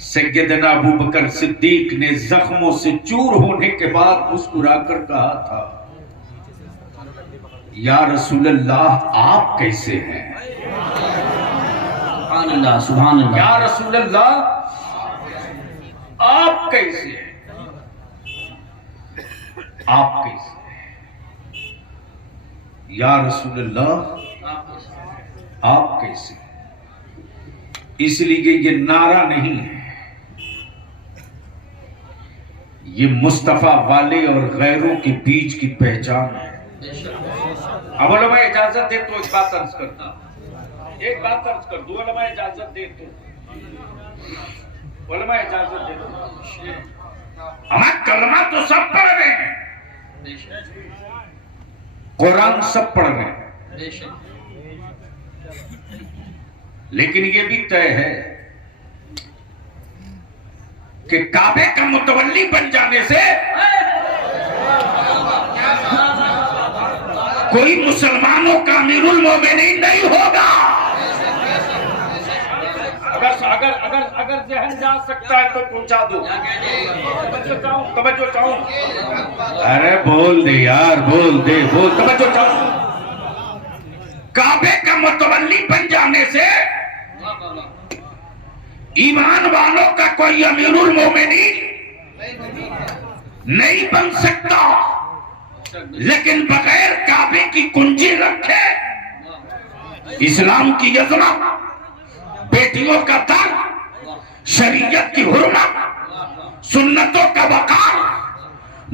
सैयदना अबू बकर सिद्दीक ने जख्मों से चूर होने के बाद मुस्कुराकर कहा था, या रसूल अल्लाह आप कैसे हैं? सुभान अल्लाह, सुभान अल्लाह। या रसूल अल्लाह आप कैसे हैं? आप कैसे हैं? या रसूल अल्लाह आप कैसे हैं? इसलिए ये नारा नहीं है, ये मुस्तफा वाले और गैरों के बीच की पहचान है। अब उलमा इजाजत दे तो एक बात अर्ज करता, एक बात अर्ज कर दो। उलमा इजाजत दे तो, उलमा इजाजत दे तो, हमारा कलमा तो सब पढ़ रहे हैं, कुरान सब पढ़ रहे हैं, लेकिन ये भी तय है कि काबे का मुतवल्ली बन जाने से कोई मुसलमानों का अमीरुल मोमिनीन नहीं होगा। अगर अगर अगर जहन जा सकता है तो पहुंचा दो। तवज्जो चाहूं, अरे बोल दे यार, बोल दे, बोल, तवज्जो चाहूं। काबे का मुतवल्ली बन जाने से ईमान वालों का कोई अमीरुल मोमिनीन नहीं बन सकता, लेकिन बगैर काबे की कुंजी रखे इस्लाम की अज़मत, बेटियों का दर्द, शरीयत की हुर्मत, सुन्नतों का वकार,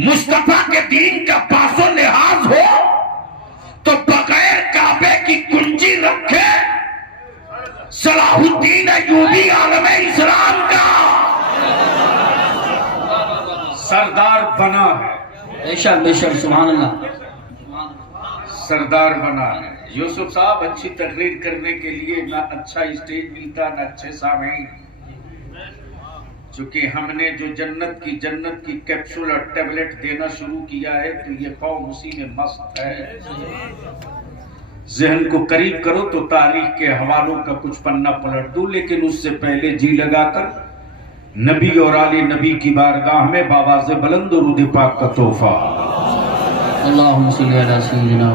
मुस्तफा के दीन का पासो लिहाज हो, तो बगैर काबे की कुंजी रखे सलाहुद्दीन अय्यूबी आलम इस्लाम का सरदार बना है। बेशक बेशक, सुभान अल्लाह, सरदार बना है। यूसुफ साहब, अच्छी तकरीर करने के लिए ना अच्छा स्टेज मिलता ना अच्छे सामईन, चूंकि हमने जो जन्नत की कैप्सूल और टेबलेट देना शुरू किया है तो ये कौम उसी में मस्त है। जहन को करीब करो तो तारीख के हवालों का कुछ पन्ना पलट दूं, लेकिन उससे पहले जी लगाकर नबी और आले नबी की बारगाह में बावाज़े बुलंद दुरूद पाक का तोहफा। अल्लाहुम्मा सल्ली अला सय्यिदिना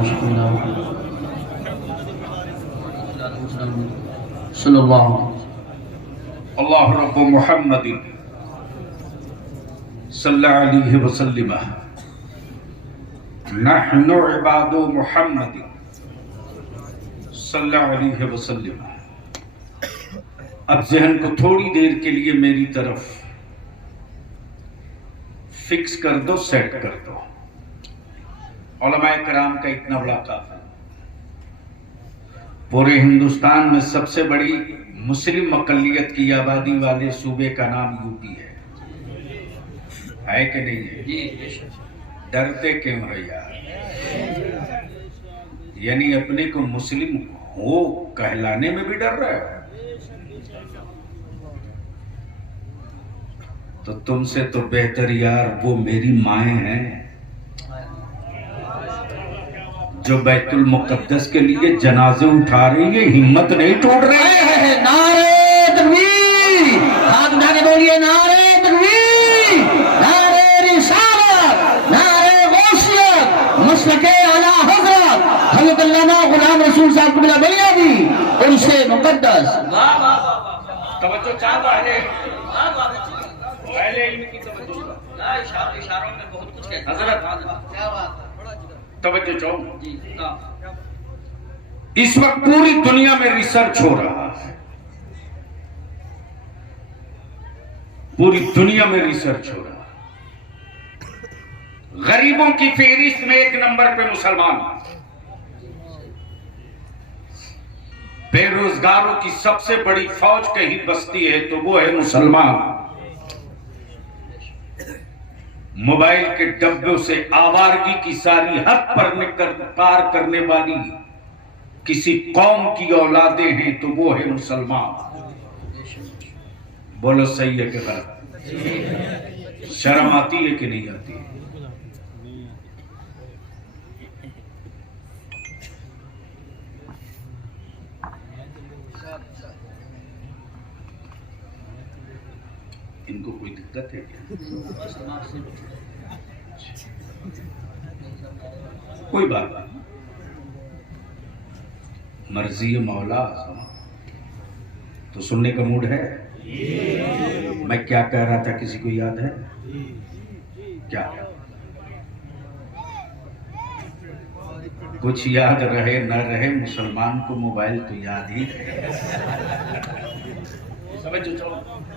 सल्लल्लाहु अल्लाह रब्बु मुहम्मदिन सल्लल्लाहु अलैहि वसल्लम नहनु इबादु मुहम्मदिन सल्लल्लाहु अलैहि वसल्लम। अब जहन को थोड़ी देर के लिए मेरी तरफ फिक्स कर दो, सेट कर दो। उलमाए कराम का इतना बड़ा काफिला, पूरे हिंदुस्तान में सबसे बड़ी मुस्लिम अकलियत की आबादी वाले सूबे का नाम यूपी है कि नहीं है? डरते क्यों है यार? यानी अपने को मुस्लिम हो कहलाने में भी डर रहे हो? तो तुमसे तो बेहतर यार वो मेरी माएं हैं जो बैतुल मुकद्दस के लिए जनाजे उठा रही है, हिम्मत नहीं टूट रही है। नारे तकबीर, हाथ उठा के बोलिए नारे तकबीर, नारे रिसालत, नारे गौसियत, मसलके आला हज़रत हज़रत अल्लामा गुलाम रसूल साहब क़िबला बुनियादी उनसे मुकद्दस। तवज्जो चाहते पहले इनकी तवज्जो, इशारों में बहुत कुछ कहते हैं। हज़रत तवज्जो चाहो। इस वक्त पूरी दुनिया में रिसर्च हो रहा है, पूरी दुनिया में रिसर्च हो रहा है। गरीबों की फेहरिस्त में एक नंबर पे मुसलमान, बेरोजगारों की सबसे बड़ी फौज कहीं बसती है तो वो है मुसलमान। मोबाइल के डब्बों से आवारगी की सारी हद पर पार करने वाली किसी कौम की औलादें हैं तो वो है मुसलमान। बोलो सही है कि गलत? शर्म आती है कि नहीं आती है? इनको कोई दिक्कत है क्या? कोई बात नहीं, मर्जी मौला। तो सुनने का मूड है? मैं क्या कह रहा था, किसी को याद है क्या? कुछ याद रहे न रहे, मुसलमान को मोबाइल तो याद ही है। समझ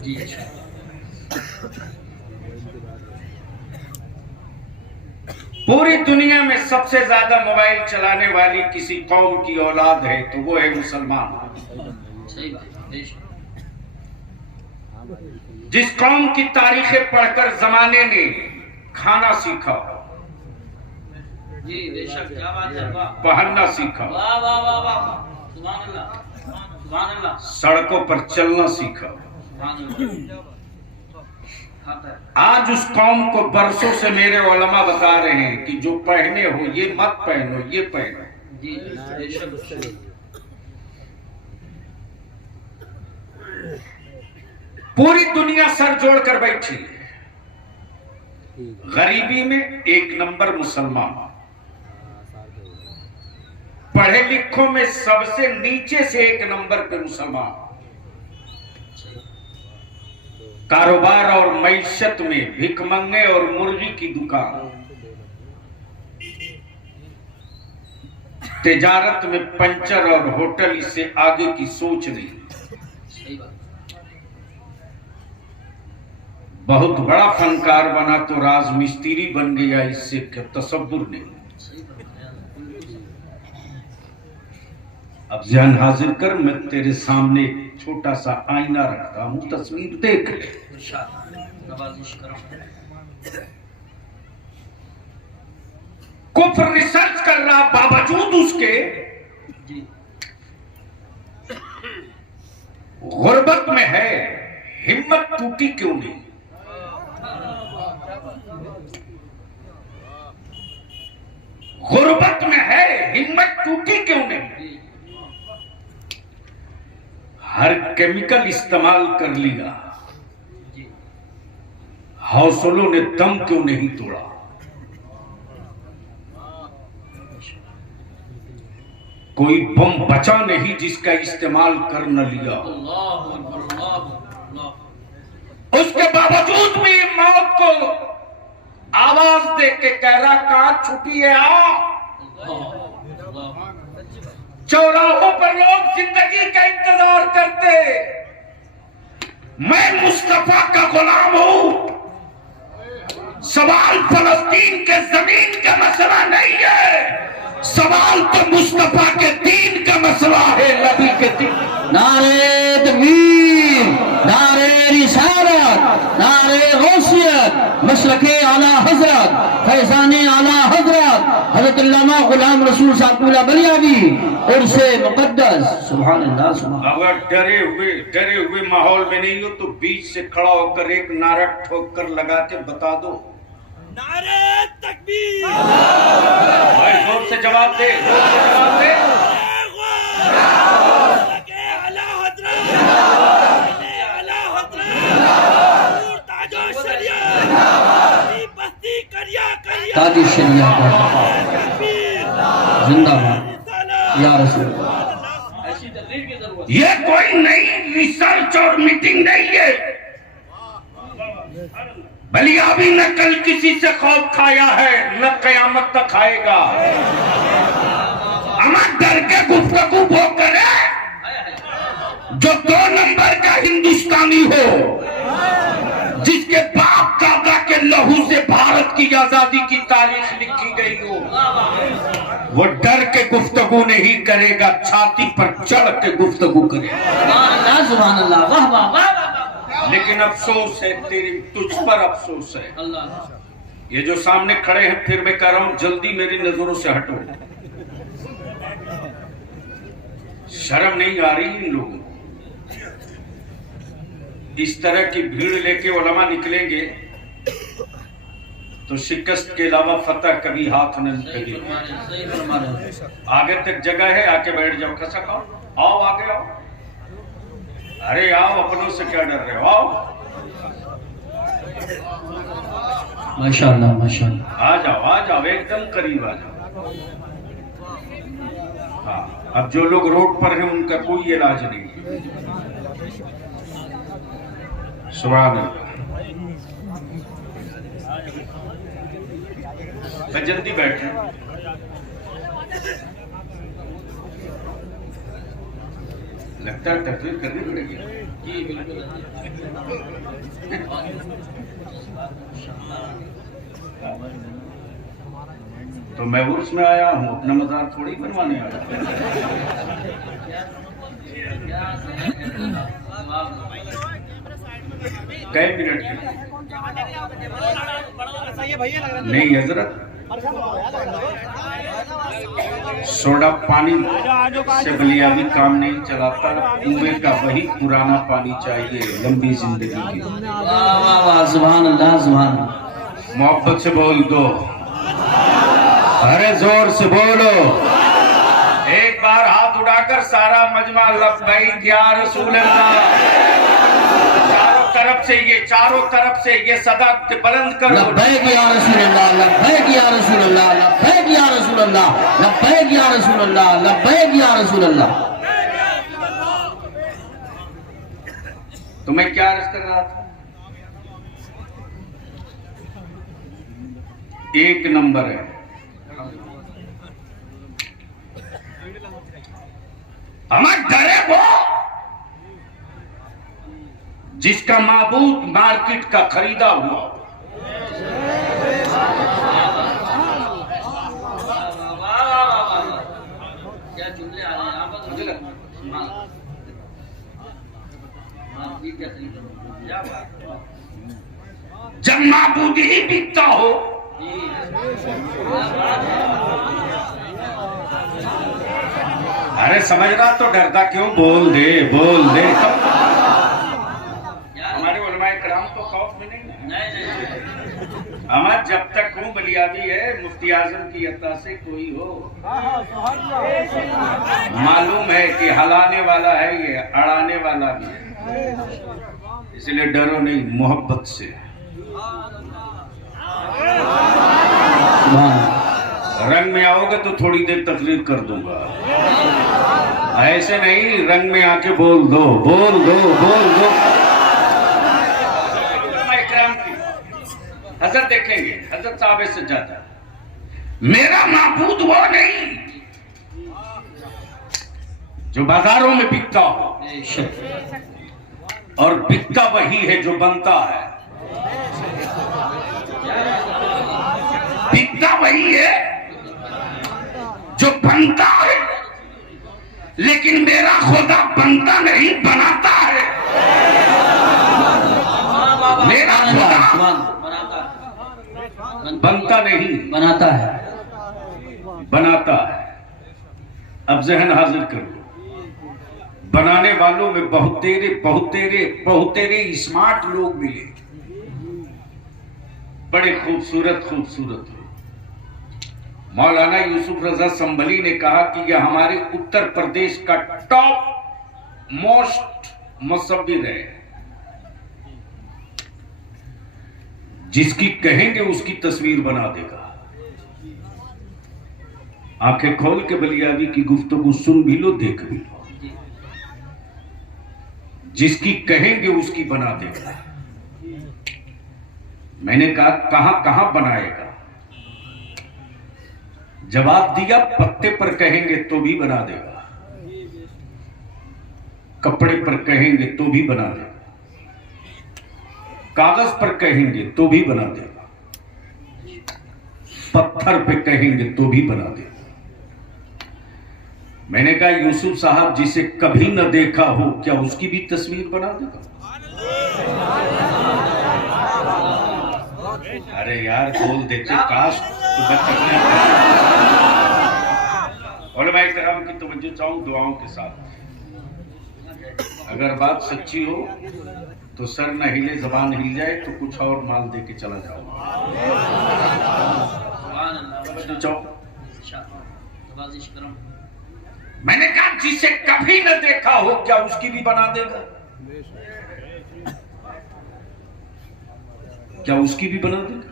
जी। पूरी दुनिया में सबसे ज्यादा मोबाइल चलाने वाली किसी कौम की औलाद है तो वो है मुसलमान। सही बात। जिस कौम की तारीखें पढ़कर जमाने ने खाना सीखा, जी बेशक, क्या बात है, पहनना सीखा, वाह वाह वाह वाह, सुभान अल्लाह, सुभान अल्लाह, सड़कों पर चलना सीखा, सुभान अल्लाह। आज उस कौम को बरसों से मेरे उलमा बता रहे हैं कि जो पहने हो ये मत पहनो, ये पहनो। जी बेशक। पूरी दुनिया सर जोड़कर बैठी है। गरीबी में एक नंबर मुसलमान, पढ़े लिखों में सबसे नीचे से एक नंबर पे मुसलमान, कारोबार और मईशत में भिखमंगे और मुर्गी की दुकान, तिजारत में पंचर और होटल, इससे आगे की सोच नहीं। बहुत बड़ा फनकार बना तो राज मिस्त्री बन गया, इससे तसव्वुर नहीं। अब ध्यान हाजिर कर, मैं तेरे सामने एक छोटा सा आईना रखता हूं, तस्वीर देख ले। कुफ्र रिसर्च कर रहा, बावजूद उसके गुर्बत में है, हिम्मत टूटी क्यों नहीं? गुर्बत में है, हिम्मत टूटी क्यों नहीं? हर केमिकल इस्तेमाल कर लिया, हौसलों ने दम क्यों नहीं तोड़ा? कोई बम बचा नहीं जिसका इस्तेमाल कर न लिया। उसके बावजूद भी मौत को आवाज दे के कह रहा, कहां छुपी है, आओ। चौराहों पर लोग जिंदगी का इंतजार करते, मैं मुस्तफा का गुलाम हूं। सवाल फलस्तीन के जमीन का मसला नहीं है, सवाल तो मुस्तफा के दीन का मसला है, नबी के दीन। नारे तकबीर, नारे रिसालत, नारे गौसियत, मसलके आला हजरत, फैजाने आला हजरत हजरत अल्लामा गुलाम रसूल साहब बलियावी उर्से मुकद्दस। सुभान अल्लाह, सुभान। अगर डरे हुए माहौल में नहीं हो तो बीच से खड़ा होकर एक नारा ठोक कर लगा के बता दो, नारे तकबीर, भाई जोर से जवाब दे, जवाब दे। ताजी शरिया जिंदाबाद या रसूल। ये कोई नई रिसर्च और मीटिंग नहीं है। बलियाबी न कल किसी से खौफ खाया है, न कयामत तक खाएगा। अमर डर के गुफ्तगू वो करे जो 2 नंबर का हिंदुस्तानी हो, जिसके बाप दादा के लहू से भारत की आजादी की तारीख लिखी गई हो। वो डर के गुफ्तगू नहीं करेगा, छाती पर चढ़ के गुफ्तगू करेगा। सुभान अल्लाह, वाह वाह वाह। लेकिन अफसोस है, तुझ पर अफसोस है। ये जो सामने खड़े हैं, फिर मैं कह रहा हूं जल्दी मेरी नजरों से हटो। शर्म नहीं आ रही इन लोगों को? इस तरह की भीड़ लेके उलमा निकलेंगे तो शिकस्त के अलावा फतह कभी हाथ न निकलेगी। आगे तक जगह है, आके बैठ जाओ, खसा खाओ, आओ आगे आओ। अरे आओ, अपनों से क्या डर रहे हो, आओ। माशाअल्लाह माशाअल्लाह। आ जाओ एकदम करीब आ जाओ। हाँ, अब जो लोग रोड पर हैं उनका कोई इलाज नहीं है। सुभान अल्लाह। जल्दी बैठे। लगता है तकरीर करनी पड़ेगी। तो मैं उर्स में आया हूँ, अपना मजार थोड़ी बनवाने आया। कई मिनट नहीं हजरत, सोडा पानी से बलियाबी काम नहीं चलाता। कुएं का वही पुराना पानी चाहिए लंबी जिंदगी के। वाह वाह वाह, सुभान अल्लाह सुभान अल्लाह। मोहब्बत से बोल दो, अरे जोर से बोलो। एक बार हाथ उठाकर सारा मजमा लब्बैक या रसूल अल्लाह। चारों तरफ से ये सदा बुलंद करो। लब्बैक या रसूल अल्लाह, लब्बैक या रसूल अल्लाह, लब्बैक या रसूल अल्लाह, लब्बैक या रसूल अल्लाह, लब्बैक या रसूल अल्लाह। तो मैं क्या अर्ज कर रहा था? एक नंबर है हमारे डरे वो जिसका माबूद मार्केट का खरीदा हुआ। क्या जुमले आ रहे हैं आप? जब माबूद ही बिकता हो अरे समझ रहा तो डरता क्यों? बोल दे हमारे उलमाए कराम तो खौफ में नहीं। हमारा जब तक हूँ बलियाबी है, मुफ्ती आजम की अता से कोई हो मालूम है कि हलाने वाला है ये, अड़ाने वाला भी है। इसलिए डरो नहीं, मोहब्बत से। रंग में आओगे तो थोड़ी देर तकरीर कर दूंगा, ऐसे नहीं रंग में आके बोल दो। हजरत देखेंगे, हजरत साहब से ज्यादा मेरा माबूद वो नहीं जो बाजारों में बिकता हो, और बिकता वही है जो बनता है। बिकता वही है जो बनता है, लेकिन मेरा खुदा बनता नहीं बनाता है। मेरा खुदा बनता नहीं बनाता है। अब जहन हाजिर करो, बनाने वालों में बहुत तेरे स्मार्ट लोग मिले, बड़े खूबसूरत मौलाना यूसुफ रजा संभली ने कहा कि यह हमारे उत्तर प्रदेश का टॉप मोस्ट मुसव्विर है। जिसकी कहेंगे उसकी तस्वीर बना देगा। आंखें खोल के बलियाबी की गुफ्तगू सुन भी लो, देख भी लो। जिसकी कहेंगे उसकी बना देगा। मैंने कहा कहां बनाएगा? जवाब दिया, पत्ते पर कहेंगे तो भी बना देगा, कपड़े पर कहेंगे तो भी बना देगा, कागज पर कहेंगे तो भी बना देगा, पत्थर पे कहेंगे तो भी बना देगा। मैंने कहा यूसुफ साहब जिसे कभी न देखा हो, क्या उसकी भी तस्वीर बना देगा? अरे यार बोल देते काश उलमाए किराम की तवज्जो चाहूं दुआओं के साथ। अगर बात सच्ची हो तो सर न हिले, जबान हिल जाए तो कुछ और माल दे के चला जाओ। मैंने कहा जिसे कभी न देखा हो, क्या उसकी भी बना देगा? क्या उसकी भी बना देगा?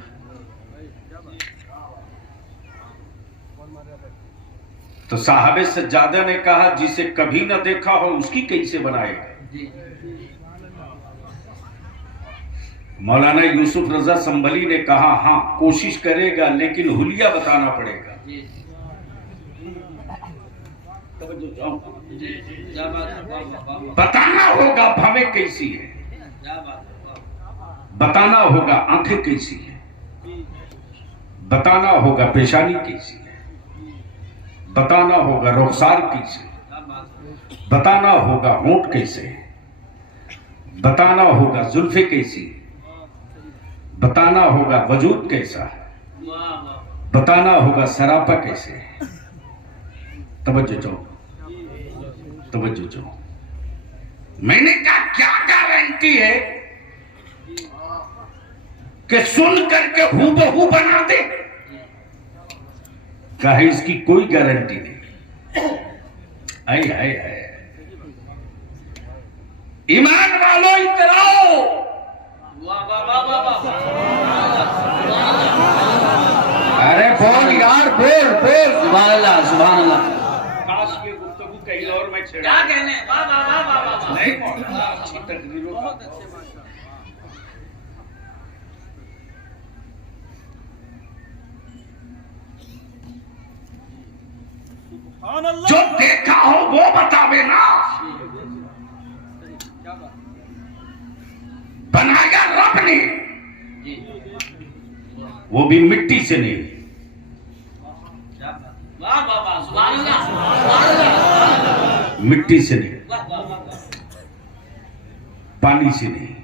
तो साहबे सज्जादा ने कहा जिसे कभी न देखा हो उसकी कैसे बनाएगा। मौलाना यूसुफ रजा संभली ने कहा हाँ कोशिश करेगा लेकिन हुलिया बताना पड़ेगा। बताना होगा भवें कैसी है, बताना होगा आंखें कैसी है, बताना होगा पेशानी कैसी है, बताना होगा रुखसार कैसे, बताना होगा होंठ कैसे, बताना होगा जुल्फे कैसी, बताना होगा वजूद कैसा, बताना होगा सरापा कैसे। तवज्जो चाहो, तवज्जो चाहो। मैंने कहा क्या गारंटी है कि सुन करके हूबहू बना दे। कहा इसकी कोई गारंटी नहीं। आए आए आए ईमान वालों इतराओ। अरे बोल यार, बोल बोल। सुभान अल्लाह, सुभान अल्लाह। काश ये गुफ्तगू कहीं और में छेड़ा। क्या कहने, वाह वाह वाह वाह वाह। नहीं मौलाना, अच्छी तकरीरों बहुत अच्छे माशाअल्लाह। सुभान अल्लाह। जो देखा हो वो बतावे ना। क्या बात। बनाया रब ने, वो भी मिट्टी से नहीं। वाह वाह वाह। सुभान अल्लाह, सुभान अल्लाह। मिट्टी से नहीं, वाह वाह वाह। पानी से नहीं,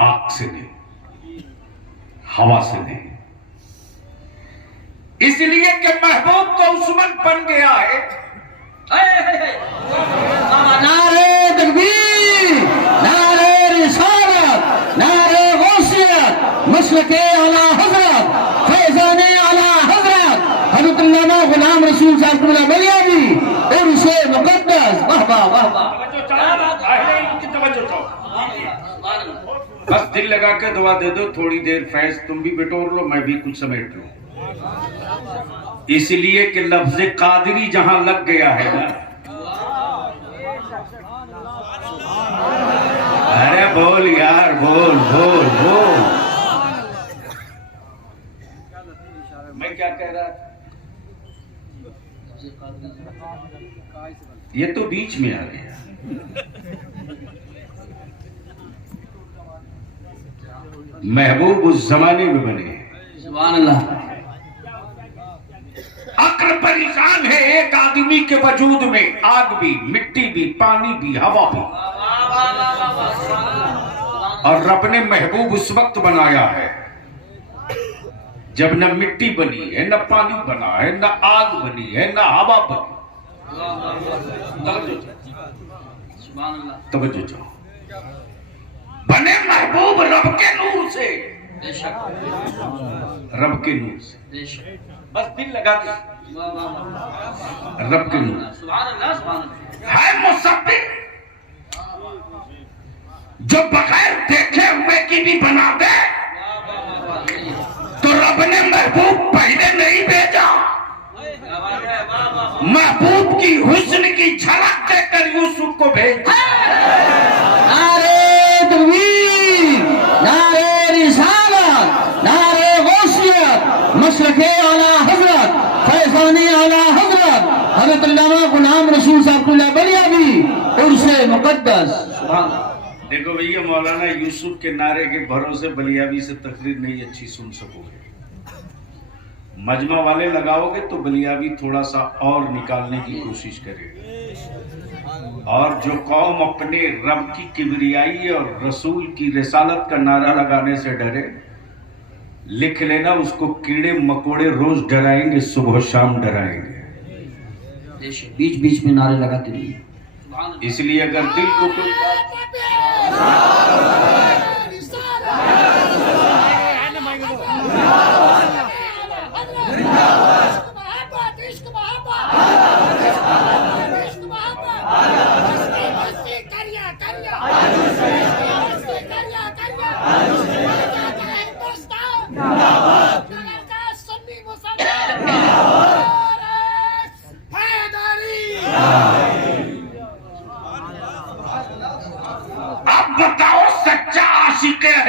आग से नहीं, हवा से नहीं। इसलिए कि महबूब तो उस वक्त बन गया है। नारे तकबीर, नारे रिसालत, नारे गौसियत, मसलके आला हजरत, फैजाने आला हजरत हज़रत मौलाना गुलाम रसूल साहब कुबला बलियावी और उसे मुकद्दस। वाह वाह वाह वाह। बस दिल लगा के दुआ दे दो, थोड़ी देर फैज तुम भी बिटोर लो, मैं भी कुछ समेट लूं। इसलिए कि लफ्ज़ कादरी जहां लग गया है ना। अरे बोल यार, बोल बोल बोल। मैं क्या कह रहा था? ये तो बीच में आ गया। महबूब उस जमाने में बने। सुभान अल्लाह। अक्ल परेशान है एक आदमी के वजूद में, आग भी, मिट्टी भी, पानी भी, हवा भी। और रब ने महबूब उस वक्त बनाया है जब न मिट्टी बनी है, न पानी बना है, न आग बनी है, न हवा बनी। तवज्जो चाहो। बने महबूब रब के नूर से, रब के नूर से। बस दिल लगा दे, रब के नूर है मुसब्बिर, जो बगैर देखे हुए की भी बना दे। तो रब ने महबूब पहले नहीं भेजा, महबूब की हुस्न की झलक देकर यूसुफ को भेजा। नारे तकबीर, नारे रिसालत, नारे गौसियत, मसलके आला हजरत, फैजाने आला हजरत हज़रत अल्लामा गुलाम रसूल साहब कुबला बलियावी और उसे मुकद्दस। सुभान अल्लाह। देखो भैया, मौलाना यूसुफ के नारे के भरोसे बलियावी से तकरीर नहीं अच्छी सुन सकोगे। मजमा वाले लगाओगे तो बलियावी थोड़ा सा और निकालने की कोशिश करेगा। और जो कौम अपने रब की किबरियाई और रसूल की रिसालत का नारा लगाने से डरे, लिख लेना, उसको कीड़े मकोड़े रोज डराएंगे, सुबह शाम डराएंगे। बीच बीच में नारे लगाते रहिए। इसलिए अगर दिल को कोई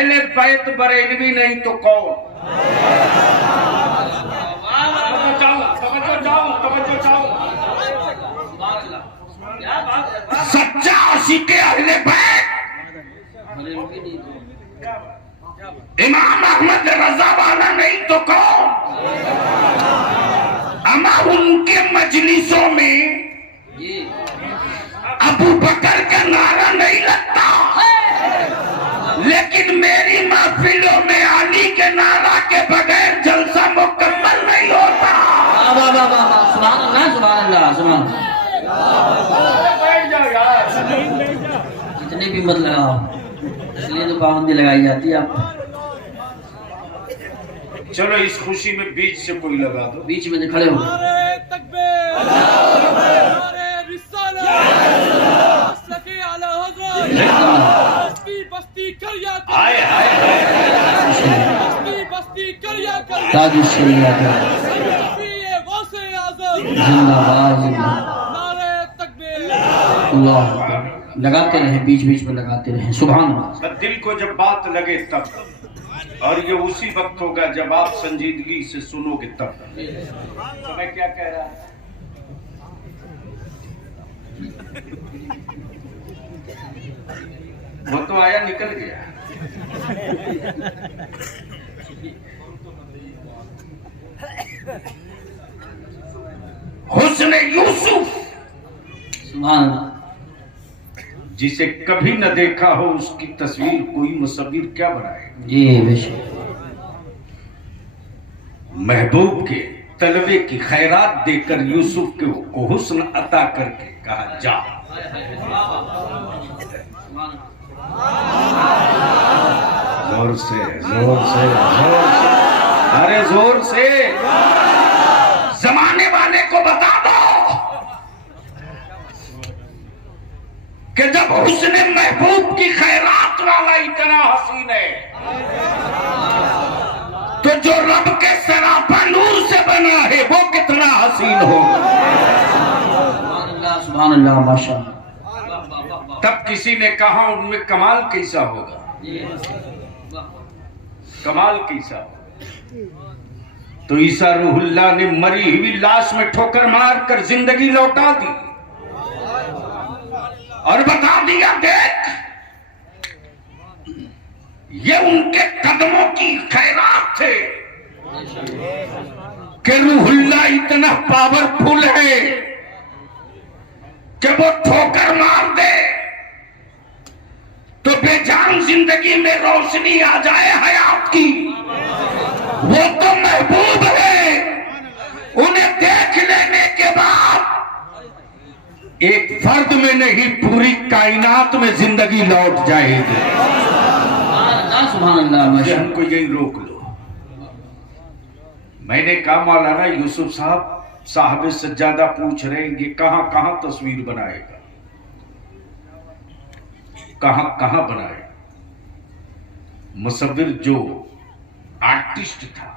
अहले बैत बरेलवी नहीं तो कौन? सच्चा आशिक अहले बैत इमाम अहमद रजा वाला नहीं तो कौन? अमा उनके मजलिसों में अबू बकर का नारा नहीं लगता, लेकिन मेरी महफिलों में अली के नारा के बगैर जलसा मुकम्मल नहीं होता। सुभान अल्लाह, सुभान अल्लाह, सुभान। बैठ जाओ यार। जितने भी मत लगाओ, इसलिए तो पाबंदी लगाई जाती है। आप चलो इस खुशी में बीच से कोई लगा दो। बीच में खड़े हो। हाय हाय ताज शरीयत जिंदाबाद, अल्लाह लगाते रहे, बीच बीच में लगाते रहे। सुभान अल्लाह। दिल को जब बात लगे तब, और ये उसी वक्त होगा जब आप संजीदगी से सुनोगे तब। तो मैं क्या कह रहा हूं? वो तो आया निकल गया। हुस्न यूसुफ, सुभान अल्लाह। जिसे कभी न देखा हो उसकी तस्वीर कोई मुसव्विर क्या बनाए। जी बेशक। महबूब के तलबे की खैरात देकर यूसुफ को हुस्न अता करके कहा जा। जोर से जोर से जोर से, अरे जोर से। जमाने वाले को बता दो कि जब हुस्न महबूब की खैरात वाला इतना हसीन है, तो जो रब के सरापा नूर से बना है वो कितना हसीन होगा। सुभान अल्लाह, माशाअल्लाह। तब किसी ने कहा उनमें कमाल कैसा होगा, कमाल कैसा होगा। तो ईसा रूहुल्लाह ने मरी हुई लाश में ठोकर मारकर जिंदगी लौटा दी और बता दिया, देख ये उनके कदमों की खैरात थे कि रूहुल्लाह इतना पावरफुल है कि वो ठोकर मार दे तो बेजान जिंदगी में रोशनी आ जाए हयात की। वो तो महबूब है, उन्हें देख लेने के बाद एक फर्द में नहीं पूरी कायनात में जिंदगी लौट जाएगी। सुभान अल्लाह, माशाअल्लाह। हमको यही रोक लो। मैंने कहा मौलाना यूसुफ साहब सज्जादा पूछ रहे हैं, ये कहां कहां तस्वीर बनाएगा, कहां कहां बनाएगा। मुसव्विर जो आर्टिस्ट था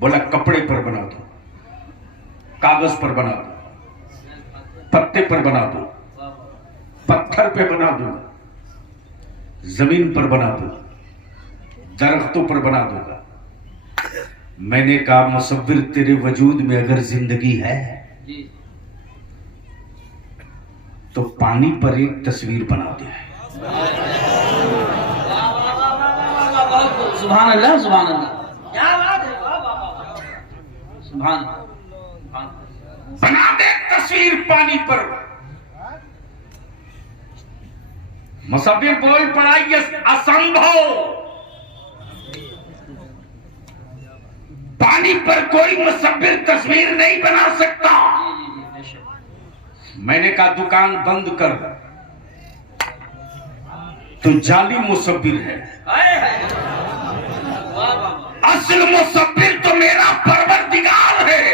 बोला कपड़े पर बना दो, कागज पर बना दो, पत्ते पर बना दो, पत्थर पे बना दो, जमीन पर बना दो, दरख्तों पर बना दूंगा। मैंने कहा मुसव्विर तेरे वजूद में अगर जिंदगी है तो पानी पर एक तस्वीर बना दे। सुभान अल्लाह, सुभान अल्लाह, क्या बात है, सुभान। बना दे तस्वीर पानी पर। मुसव्विर बोल पड़ा ये असंभव, पानी पर कोई मुसव्विर तस्वीर नहीं बना सकता। मैंने कहा दुकान बंद कर, तो जाली मुसव्विर है। असल मुसव्विर तो मेरा परवरदिगार है।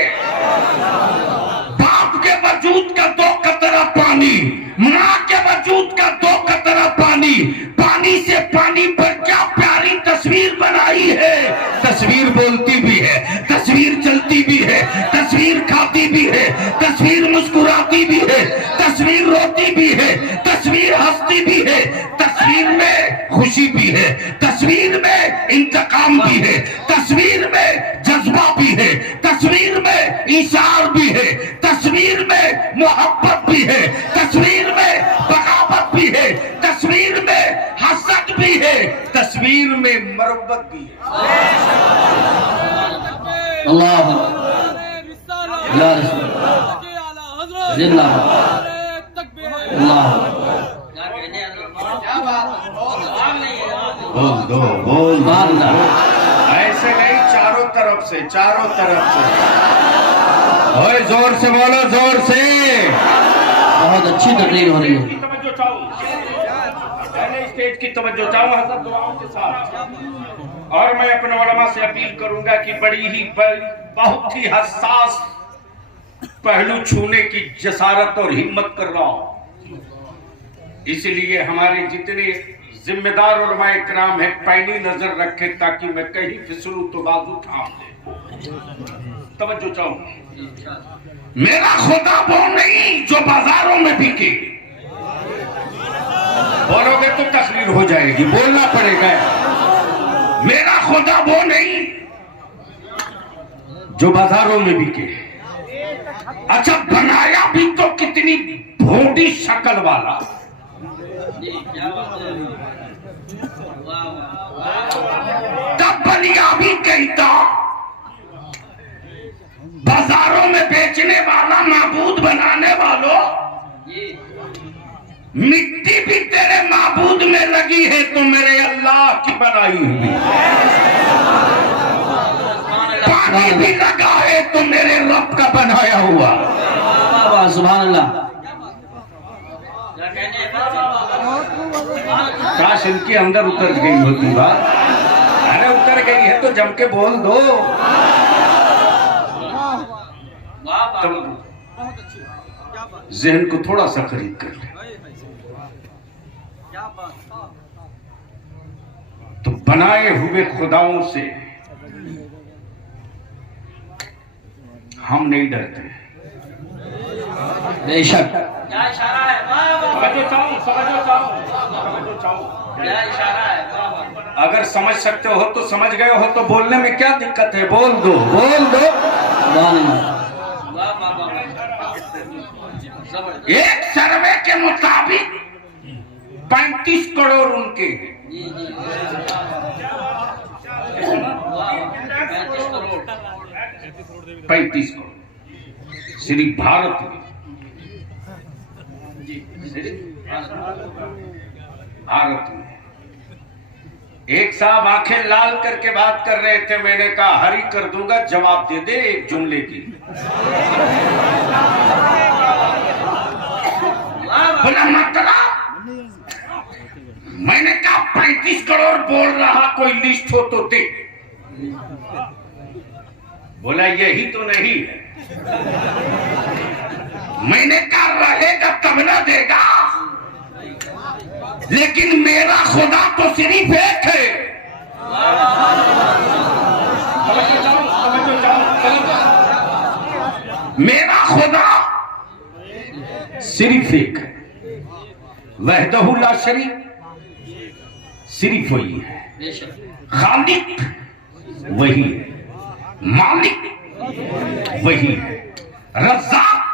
बाप के वजूद का 2 कतरा पानी, माँ के वजूद का 2 कतरा पानी, पानी से पानी पर क्या प्यारी तस्वीर बनाई है। तस्वीर बोलती भी है, तस्वीर चलती भी है, तस्वीर खाती भी है, तस्वीर मुस्कुराती भी है, तस्वीर रोती भी है, तस्वीर हंसती भी है, तस्वीर में खुशी भी है, तस्वीर में इंतकाम भी है, तस्वीर में जज्बा भी है, तस्वीर में इशार भी है, तस्वीर में मोहब्बत भी है, तस्वीर में बगावत भी है, तस्वीर में हसद भी है, तस्वीर में मरब्बत भी है। अल्लाह या रसूल जिंदाबाद अल्लाह बोल दो बोल दो। अल्लाह ऐसे नहीं, चारों तरफ से, चारों तरफ से। ओए जोर से बोलो, जोर से। बहुत अच्छी तकरीर हो रही है। की तवज्जो चाहो, पहले स्टेज की तवज्जो चाहो हज़रत दुआओं के साथ। और मैं अपने उलमा से अपील करूंगा कि बहुत ही हसास पहलू छूने की जसारत और हिम्मत कर रहा हूं, इसलिए हमारे जितने जिम्मेदार उलमा इकराम है पैनी नजर रखे ताकि मैं कहीं फिसलूं तो बाजू थाम दे। तवज्जो चाहो। मेरा खुदा वो नहीं जो बाजारों में बिके। बोलोगे तो तकरीर हो जाएगी, बोलना पड़ेगा। मेरा खुदा वो नहीं जो बाजारों में बिके। अच्छा, बनाया भी तो कितनी भोंडी शक्ल वाला। तब बलिया भी कहता बाजारों में बेचने वाला, माबूद बनाने वालों, मिट्टी भी तेरे माबूद में लगी है तो मेरे अल्लाह की बनाई हुई। पानी भी लगा है तो मेरे रब का बनाया हुआ। सुभान अल्लाह। काश इनके अंदर उतर गई होती बात। अरे उतर गई है तो जम के बोल दो। जहन को थोड़ा सा करीब कर ले तो बनाए हुए खुदाओं से हम नहीं डरते। बेशक क्या इशारा है? समझो चाहो। क्या इशारा है? वाह अगर समझ सकते हो तो समझ गए हो तो बोलने में क्या दिक्कत है? बोल दो, बोल दो। सुभान अल्लाह। एक सर्वे के मुताबिक 35 करोड़ उनके हैं। 35 करोड़ सिर्फ भारत में। भारत में एक साहब आंखें लाल करके बात कर रहे थे। मैंने कहा हरी कर दूंगा, जवाब दे दे एक जुमले की। बोला मतलब? मैंने कहा 35 करोड़ बोल रहा, कोई लिस्ट हो तो दे। बोला यही तो नहीं है। मैंने कहा रहेगा तब ना देगा, लेकिन मेरा खुदा तो सिर्फ एक है। मेरा खुदा सिर्फ एक है, वहदहु ला शरीक, सिर्फ वही है। खालिक वही है, मालिक वही है, रज़्ज़ाक़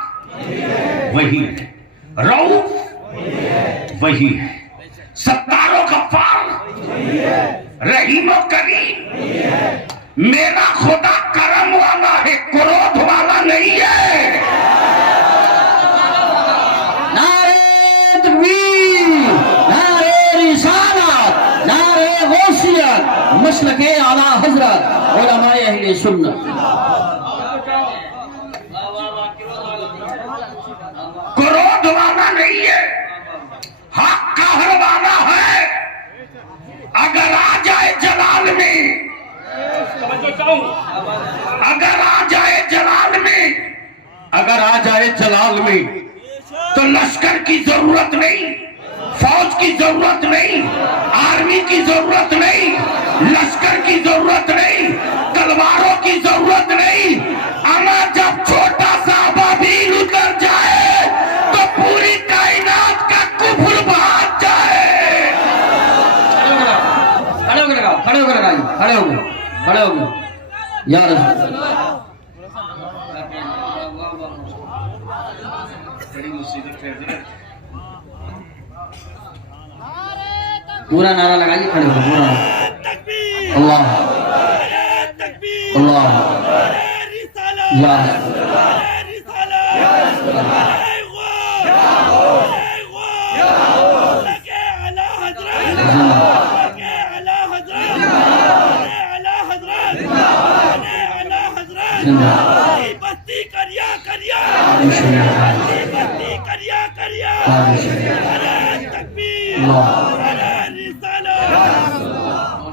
वही है, रऊफ़ वही है, सत्तारो गफ्फार, रहीमो करीम। मेरा खुदा करम वाला है, क्रोध वाला नहीं है। नारे तकबीर, नारे रिसालत, नारे गौसियत, मसलके आला हजरत उलमाए अहले सुन्नत। क्रोध वाला नहीं है, हक कहर वाला है। अगर आ जाए जलाल में, अगर आ जाए जलाल में, अगर आ जाए जलाल में तो लश्कर की जरूरत नहीं, फौज की जरूरत नहीं, आर्मी की जरूरत नहीं, लश्कर की जरूरत नहीं, तलवारों की जरूरत नहीं। अमा जब छोटा सा अबाबील उतर जाए तो पूरी कायनात का कुफ्र भाग जाए। खड़े हो गए, खड़े हो गए या रसूल। बड़ी मुसीबत है हजरत। पूरा नारा लगाइए, खड़े हो पूरा। अल्लाह अल्लाह या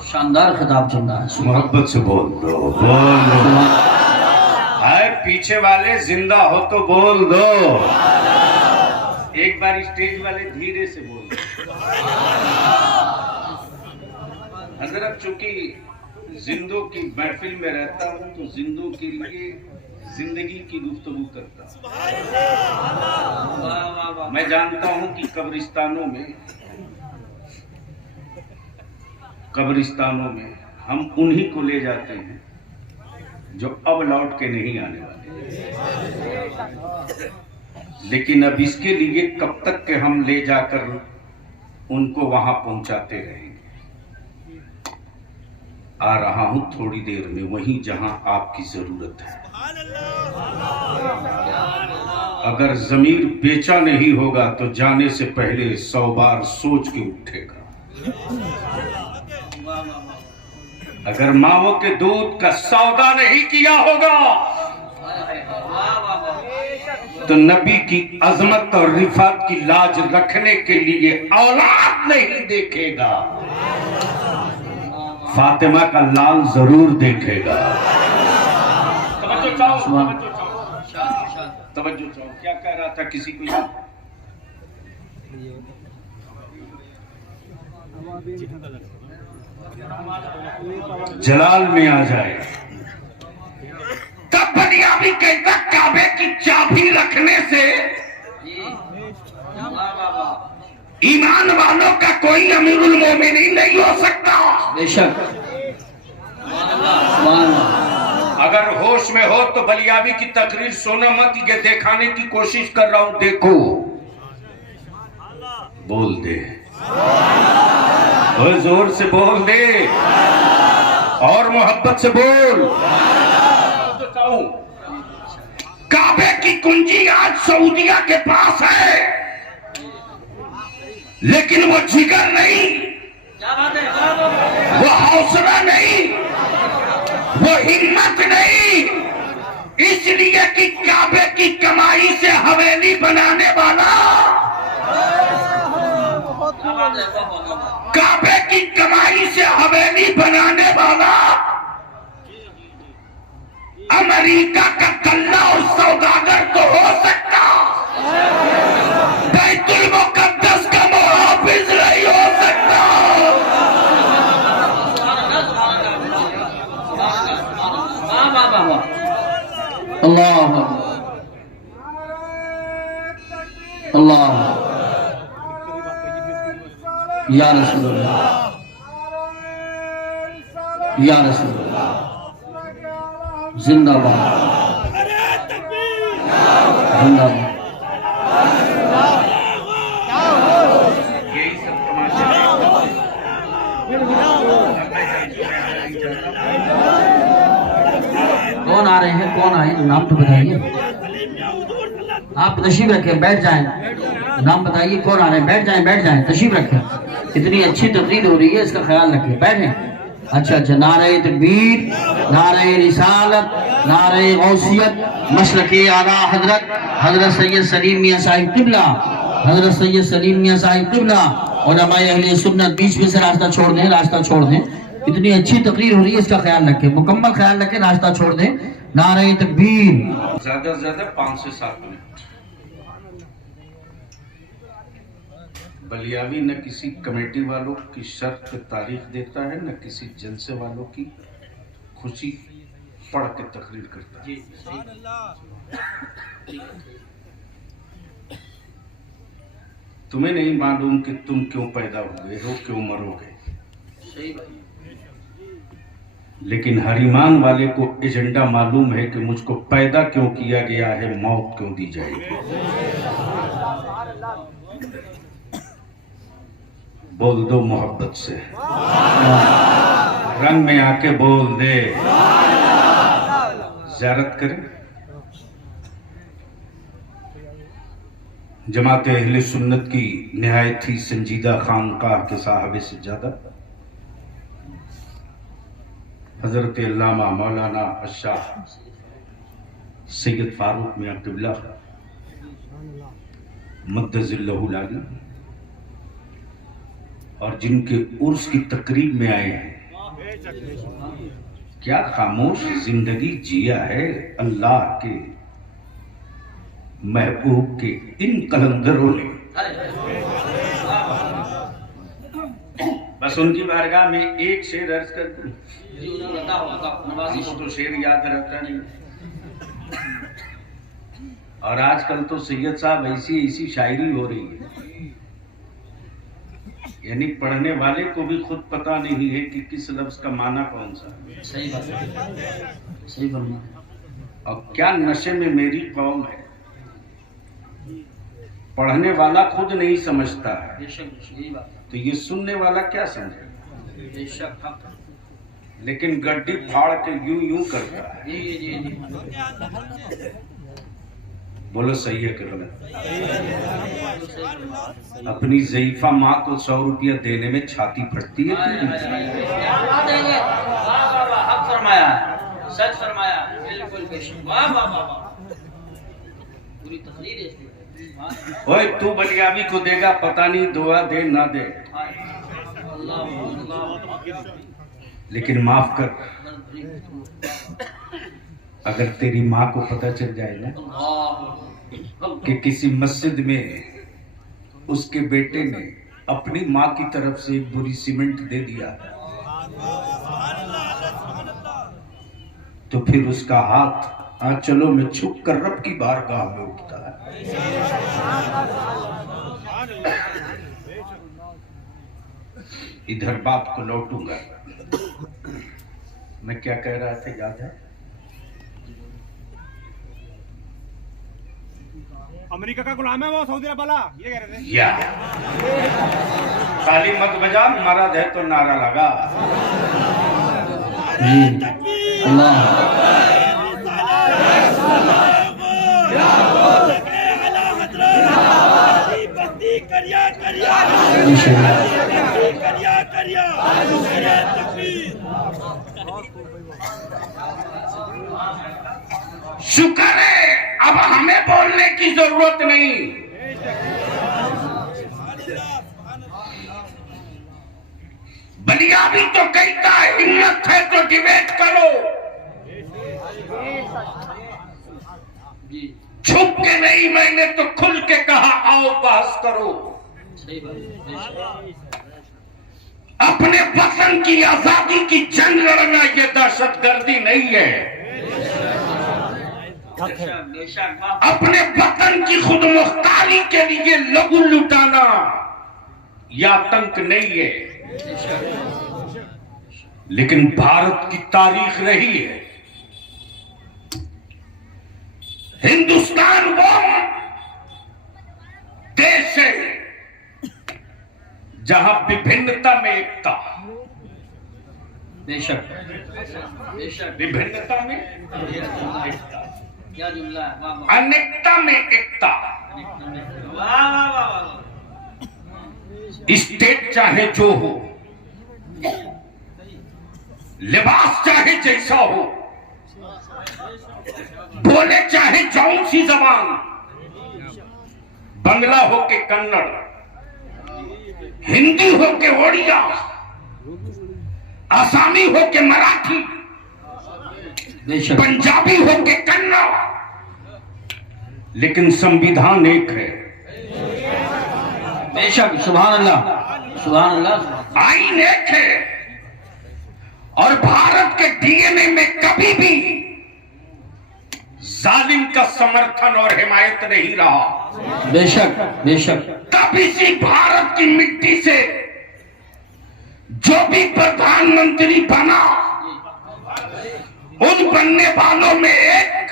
शानदार खिताब चल रहा है। मोहब्बत से बोल दो, बोल दो। हाय पीछे वाले जिंदा हो तो बोल दो। एक बार स्टेज वाले धीरे से बोल दो। हजरत चूंकि जिंदों की महफिल में रहता हूँ तो जिंदों के लिए जिंदगी की गुफ्तगू करता हूँ। मैं जानता हूँ कि कब्रिस्तानों में हम उन्हीं को ले जाते हैं जो अब लौट के नहीं आने वाले। लेकिन अब इसके लिए कब तक के हम ले जाकर उनको वहां पहुंचाते रहेंगे। आ रहा हूं थोड़ी देर में वहीं जहां आपकी जरूरत है। अगर जमीर बेचा नहीं होगा तो जाने से पहले 100 बार सोच के उठेगा। अगर मावों के दूध का सौदा नहीं किया होगा तो नबी की अजमत और रिफात की लाज रखने के लिए औलाद नहीं देखेगा, फातिमा का लाल जरूर देखेगा। तवज्जो चाहो, तवज्जो चाहो। क्या कह रहा था किसी को याद? जलाल में आ जाए तब बनियामी कहता काबे की चाबी रखने से ईमान वालों का कोई अमीरुल मोमिनीन नहीं हो सकता। बेशक। अगर होश में हो तो बलियाबी की तकरीर सोना मत, ये दिखाने की कोशिश कर रहा हूं। देखो बोल दे, और जोर से बोल दे और मोहब्बत से बोल। काबे की कुंजी आज सऊदिया के पास है, लेकिन वो जिगर नहीं, वो हौसला नहीं, वो हिम्मत नहीं, इसलिए कि काबे की कमाई से हवेली बनाने वाला, काबे की कमाई से हवेली बनाने वाला अमेरिका का कल्ला और सौदागर तो हो सकता, बैतुल मुकद्दस का मुहाफिज नहीं हो सकता। अल्लाह अल्लाह या रसूलुल्लाह या रसूलुल्लाह जिंदाबाद जिंदाबाद। यही सब तमाशा कौन आ रहे हैं, कौन आए, नाम तो बताइए। आप तशरीफ रखें, बैठ जाएं, नाम बताइए कौन आ रहे हैं। बैठ जाएं, बैठ जाएं, तशरीफ रखें। इतनी अच्छी तकरीर हो रही है, इसका ख्याल रखें, बैठें। अच्छा अच्छा, नारे तकबीर, नारे रिसालत, नारे गौसियत, मशरक़े आला हजरत हजरत सैयद सलीम मियां साहिब किबला, हजरत सैयद सलीम मियां साहिब किबला, उलमाए अहले सुन्नत। बीच में से रास्ता छोड़ दें, रास्ता छोड़ दें। इतनी अच्छी तकरीर हो रही है, इसका ख्याल रखें, मुकम्मल ख्याल रखें, रास्ता छोड़ दें। नारे तकबीर। ज्यादा से ज्यादा 5 से 7 मिनट। बलियावी न किसी कमेटी वालों की शर्त पे तारीख देता है, न किसी जलसे वालों की खुशी पढ़ के तकरीर करता है। तुम्हें नहीं मालूम कि तुम क्यों पैदा हुए हो, क्यों मरोगे। लेकिन हर ईमान वाले को एजेंडा मालूम है कि मुझको पैदा क्यों किया गया है, मौत क्यों दी जाएगी। बोल दो मोहब्बत से, रंग में आके बोल दे। ज़ियारत करें जमाते अहले सुन्नत की निहायत ही संजीदा खानकाह के साहबे से ज्यादा हजरत अल्लामा मौलाना अशाह सैयद फारूक मियां क़िबला मद्दज़िल्लहुल आली और जिनके उर्स की तकरीब में आए हैं, क्या खामोश जिंदगी जिया है अल्लाह के महबूब के इन कलंदरों ने। बस उनकी बारगाह में एक शेर अर्ज कर दूं, तो शेर याद रहता नहीं। और आजकल तो सैयद साहब ऐसी शायरी हो रही है, यानी पढ़ने वाले को भी खुद पता नहीं है कि किस लफ्ज का माना कौन सा। सही बात है, सही बोलना। और क्या नशे में मेरी कौम है, पढ़ने वाला खुद नहीं समझता है, बेशक यही बात है। तो ये सुनने वाला क्या समझे। बेशक लेकिन गड्डी फाड़ के यूं करता है। जी। बोलो सही है कि गलत। अपनी ज़ईफा माँ को 100 रुपया देने में छाती फटती है। हक फरमाया, सच फरमाया, बिल्कुल बेशक। वाह वाह वाह, पूरी तकरीर है। ओए तू बलियाबी को देगा पता नहीं, दुआ दे ना दे, लेकिन माफ कर। अगर तेरी माँ को पता चल जाए ना कि किसी मस्जिद में उसके बेटे ने अपनी माँ की तरफ से एक बोरी सीमेंट दे दिया, तो फिर उसका हाथ आंचलों में छुप कर रब की बारगाह में उठता है। इधर बात को लौटूंगा। मैं क्या कह रहा था याद है? अमेरिका का गुलाम है वो, सऊदी अरब वाला, ये कह रहे थे। या ताली मत बजा, मरद है तो नारा लगा। अल्लाह शुक्र है अब हमें बोलने की जरूरत नहीं। बलियाबी तो कहता है हिम्मत है तो डिबेट करो, छुप के नहीं, मैंने तो खुल के कहा आओ बहस करो। अपने वतन की आजादी की जंग लड़ना ये दहशतगर्दी नहीं है। अपने वतन की खुद मुख्तारी के लिए लहू लुटाना यह आतंक नहीं है। लेकिन भारत की तारीख रही है, हिंदुस्तान वो देश है जहां विभिन्नता में एकता। बेशक बेशक, विभिन्नता में एकता, क्या जुमला है। वाह वाह अनेकता में एकता। वाह वाह वाह। स्टेट चाहे जो हो, लिबास चाहे जैसा हो, बोले चाहे जौन सी जबान, बंगला हो के कन्नड़, हिंदी हो के ओडिया, आसामी हो के मराठी, पंजाबी हो के कन्नड़, लेकिन संविधान एक है। बेशक, सुभान अल्लाह सुभान अल्लाह। आईन एक है और भारत के डीएनए में कभी भी जालिम का समर्थन और हिमायत नहीं रहा। बेशक बेशक। तब इसी भारत की मिट्टी से जो भी प्रधानमंत्री बना उन बनने वालों में एक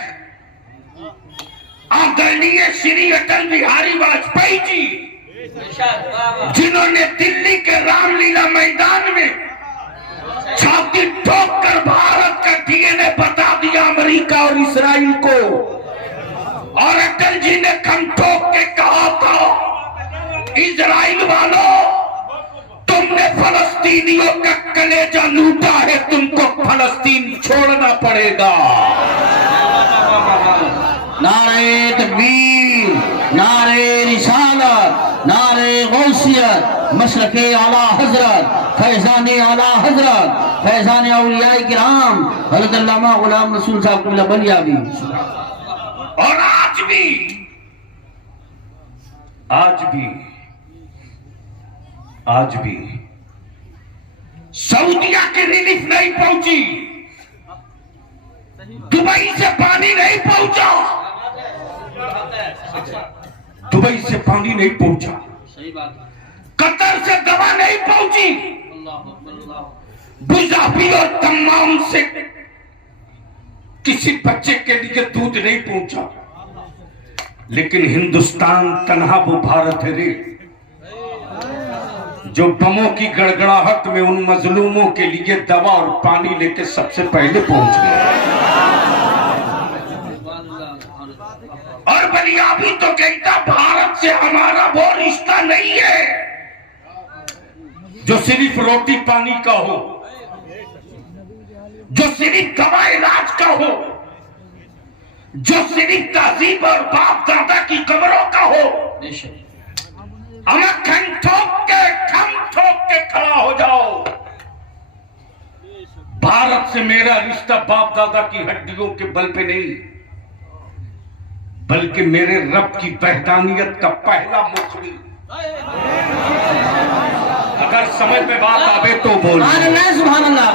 आदरणीय श्री अटल बिहारी वाजपेयी जी, बेशक वाह वाह जिन्होंने दिल्ली के रामलीला मैदान में छाती ठोक कर भारत का डीएनए बता दिया अमेरिका और इसराइल को। और अटल जी ने खम ठोक के कहा था, इजराइल वालों, तुमने फलस्तीनियों का कलेजा लूटा है, तुमको फलस्तीन छोड़ना पड़ेगा। नारे तकबीर, नारे रिसालत, नारे गौसियत, मसलके आला हजरत, फैजान आला हजरत, फैजान औलियाए किराम हज़रत अल्लामा गुलाम रसूल साहब क़िबला बलियावी। और आज भी सऊदिया की रिलीफ नहीं पहुंची, दुबई से पानी नहीं पहुंचा, दुबई से पानी नहीं पहुंचा, सही बात है। कतर से दवा नहीं पहुंची, अल्लाह अकबर अल्लाह बुजाबी और तमाम से किसी बच्चे के लिए दूध नहीं पहुंचा। लेकिन हिंदुस्तान तन्हा वो भारत है रे, जो बमों की गड़गड़ाहट में उन मजलूमों के लिए दवा और पानी लेके सबसे पहले पहुंच गए। और बलियाबी तो कहता, भारत से हमारा वो रिश्ता नहीं है जो सिर्फ रोटी पानी का हो, जो सिर्फ दवा इलाज का हो, जो सिर्फ तहजीब और बाप दादा की कब्रों का हो। बेशक हमें खम ठोक के खड़ा हो जाओ। भारत से मेरा रिश्ता बाप दादा की हड्डियों के बल पे नहीं, बल्कि मेरे रब की वहदानियत का पहला मुखबिर। अगर समझ में बात आवे तो बोल। सुभान अल्लाह।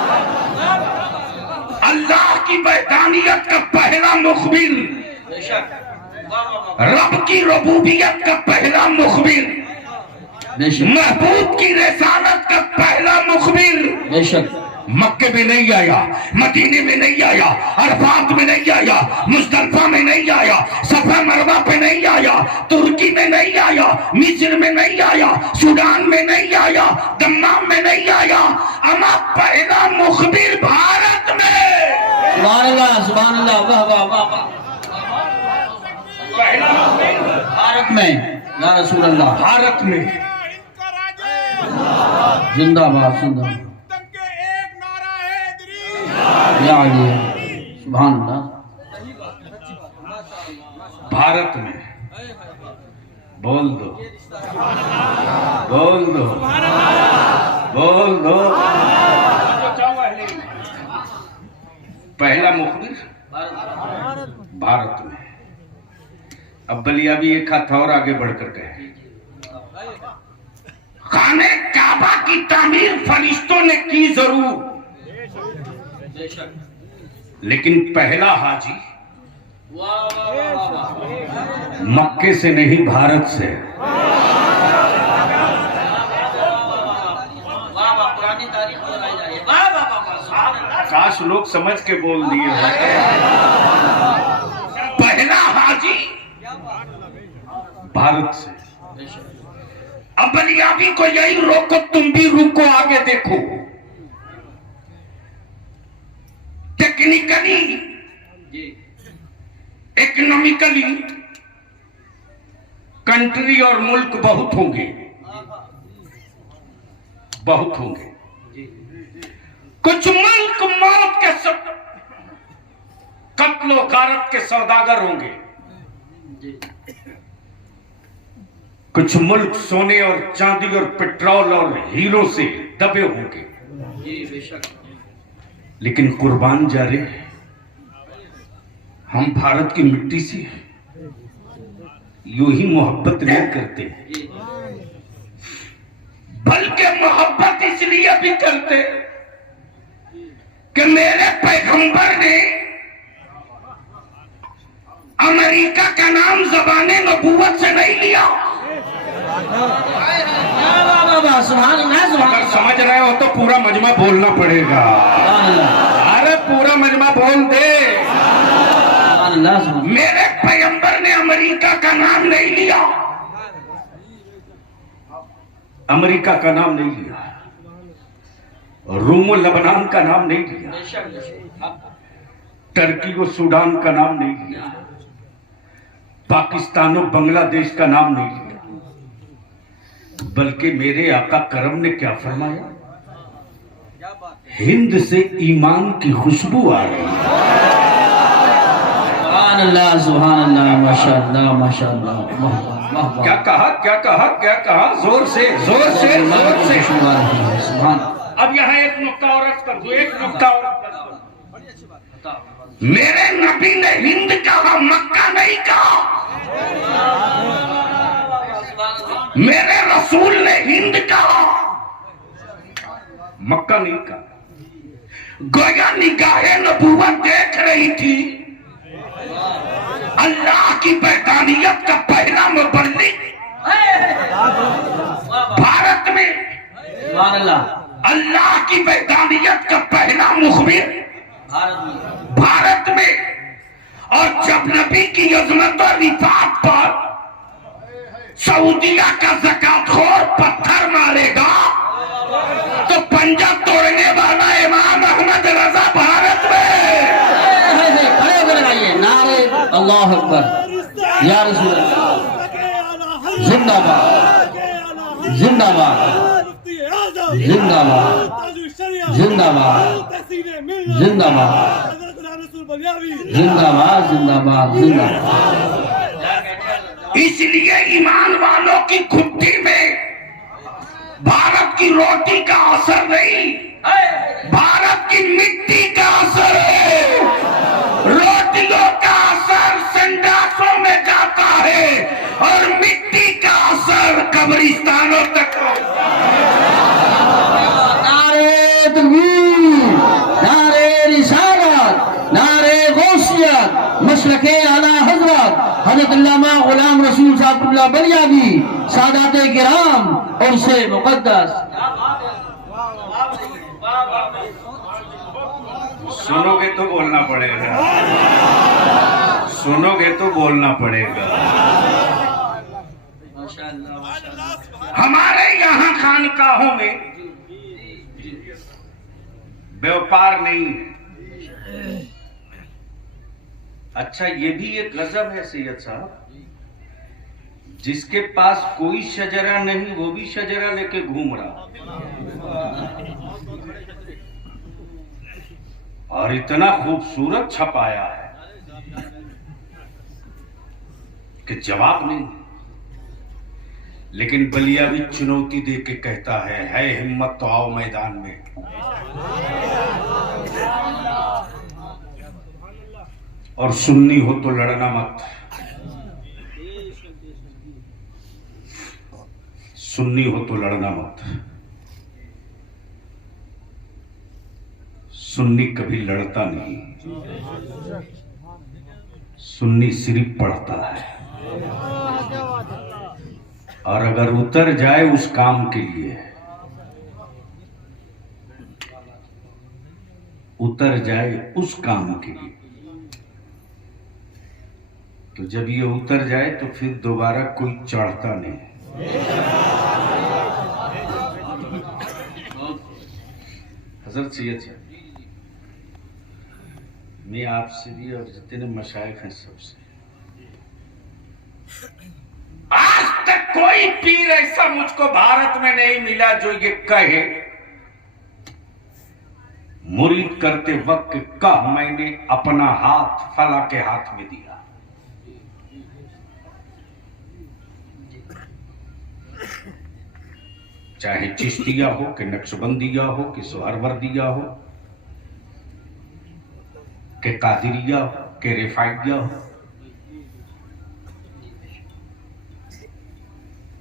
अल्लाह की वहदानियत का पहला मुखबिर, बेशक वाह वाह वाह रब की रबूबियत का पहला मुखबिर, बेशक महबूब की रिसालत का पहला मुखबिर बेशक मक्के में नहीं आया, मदीने में नहीं आया, अरफात में नहीं आया, मुज़दलिफा में नहीं आया, सफा मरवा पे नहीं आया, तुर्की में नहीं आया, मिस्र में नहीं आया, सूडान में नहीं आया, दम्माम में नहीं आया। अमा पहला मुखबिर भारत में। सुभान अल्लाह, वाह वाह वाह वाह। पहला मुखबिर भारत में या रसूल अल्लाह, भारत में। इनका राजे जिंदाबाद जिंदाबाद तक के एक नारा है इदरीस। या अली, सुभान अल्लाह। भारत में बोल दो, बोल दो, बोल दो। पहला मुखबिर भारत में। अब बलियाबी एक हाथ और आगे बढ़कर कहे, खाने काबा की तामीर फरिश्तों ने की जरूर, बेशक लेकिन पहला हाजी वाह वाह वाह वाह मक्के से नहीं भारत से। वाह वाह पुरानी तारीख दोहराई जा रही है। वाह वाह वाह सुभान अल्लाह। काश लोग समझ के बोल दिए होते। पहला हाजी भारत से। बेशक अब बलियाबी को यही रोको, तुम भी रुको, आगे देखो। टेक्निकली, जी इकोनॉमिकली कंट्री और मुल्क बहुत होंगे, बहुत होंगे। जी कुछ मुल्क मौत के सब कत्लो गारत के सौदागर होंगे, जी कुछ मुल्क सोने और चांदी और पेट्रोल और हीरो से दबे होंगे। जी बेशक लेकिन कुर्बान जा रहे हम भारत की मिट्टी से यूं ही मोहब्बत नहीं करते, जी बल्कि मोहब्बत इसलिए भी करते कि मेरे पैगंबर ने अमेरिका का नाम ज़बाने नबूवत से नहीं लिया। सुभान अल्लाह, सुभान अगर समझ रहे हो तो पूरा मजमा बोलना पड़ेगा। अल्लाह। अरे पूरा मजमा बोल दे। अल्लाह सुभान मेरे पैगंबर ने अमेरिका का नाम नहीं लिया, अमेरिका का नाम नहीं लिया, रूम लबनान का नाम नहीं लिया, टर्की व सूडान का नाम नहीं लिया, पाकिस्तान और बांग्लादेश का नाम नहीं लिया, बल्कि मेरे आका करम ने क्या फरमाया, हिंद से ईमान की खुशबू आ रही है। सुभान अल्लाह माशाअल्लाह माशाअल्लाह वाह वाह वाह। क्या कहा क्या कहा क्या कहा, जोर से जोर से जोर से। सुभान अब यहाँ एक नुक्ता और अर्ज कर दो, एक नुक्ता और अर्ज कर दो। मेरे नबी ने हिंद कहा, मक्का नहीं कहा। मेरे रसूल ने हिंद कहा, मक्का नहीं कहा। गोया निगाहे नबूवत देख रही थी अल्लाह की पैगानियत का पहला मुबल्लिग भारत में, सुभान अल्लाह अल्लाह की पैगानियत का पहला मुखबिर भारत में। और जब नबी की अजमत और रिफात पर सऊदिया का ज़कातखोर पत्थर मारेगा तो पंजा तोड़ने वाला इमाम अहमद रजा भारत में। खड़े होकर लगाइए नारे अल्लाह अकबर या रसूल अल्लाह। जिंदाबाद जिंदाबाद जिंदाबाद जिंदाबाद जिंदाबाद जिंदाबाद जिंदाबाद जिंदाबाद। इसलिए ईमान वालों की खुद्दी में भारत की रोटी का असर नहीं, भारत की मिट्टी का असर है। रोटियों का असर संडासों में जाता है और मिट्टी का असर कब्रिस्तानों तक। नारे तकबीर, नारे रिसालत, नारे गौसियत, मशरके आला हजरत हजरत अल्लामा गुलाम रसूल साहब बलियाबी सादाते किराम और से मुकद्दस। सुनोगे तो बोलना पड़ेगा, सुनोगे तो बोलना पड़ेगा। हमारे यहाँ खानकाहों में व्यापार नहीं है। अच्छा, ये भी एक गजब है सैयद साहब, जिसके पास कोई शजरा नहीं वो भी शजरा लेके घूम रहा, और इतना खूबसूरत छपाया है कि जवाब नहीं। लेकिन बलिया भी चुनौती दे के कहता है हिम्मत तो आओ मैदान में। और सुन्नी हो तो लड़ना मत, सुन्नी हो तो लड़ना मत। सुन्नी कभी लड़ता नहीं, सुन्नी सिर्फ पढ़ता है। और अगर उतर जाए उस काम के लिए, उतर जाए उस काम के लिए, तो जब ये उतर जाए तो फिर दोबारा कोई चढ़ता नहीं। हजरत सैयद साहब, मैं आपसे भी और जितने मशाइख हैं सबसे, आज तक कोई पीर ऐसा मुझको भारत में नहीं मिला जो ये कहे मुरीद करते वक्त कह मैंने अपना हाथ फला के हाथ में दिया। चाहे चिश्तिया हो कि नक्शबंदिया हो कि सोहरवर्दिया हो कि कादिरिया हो कि रिफाइदिया हो,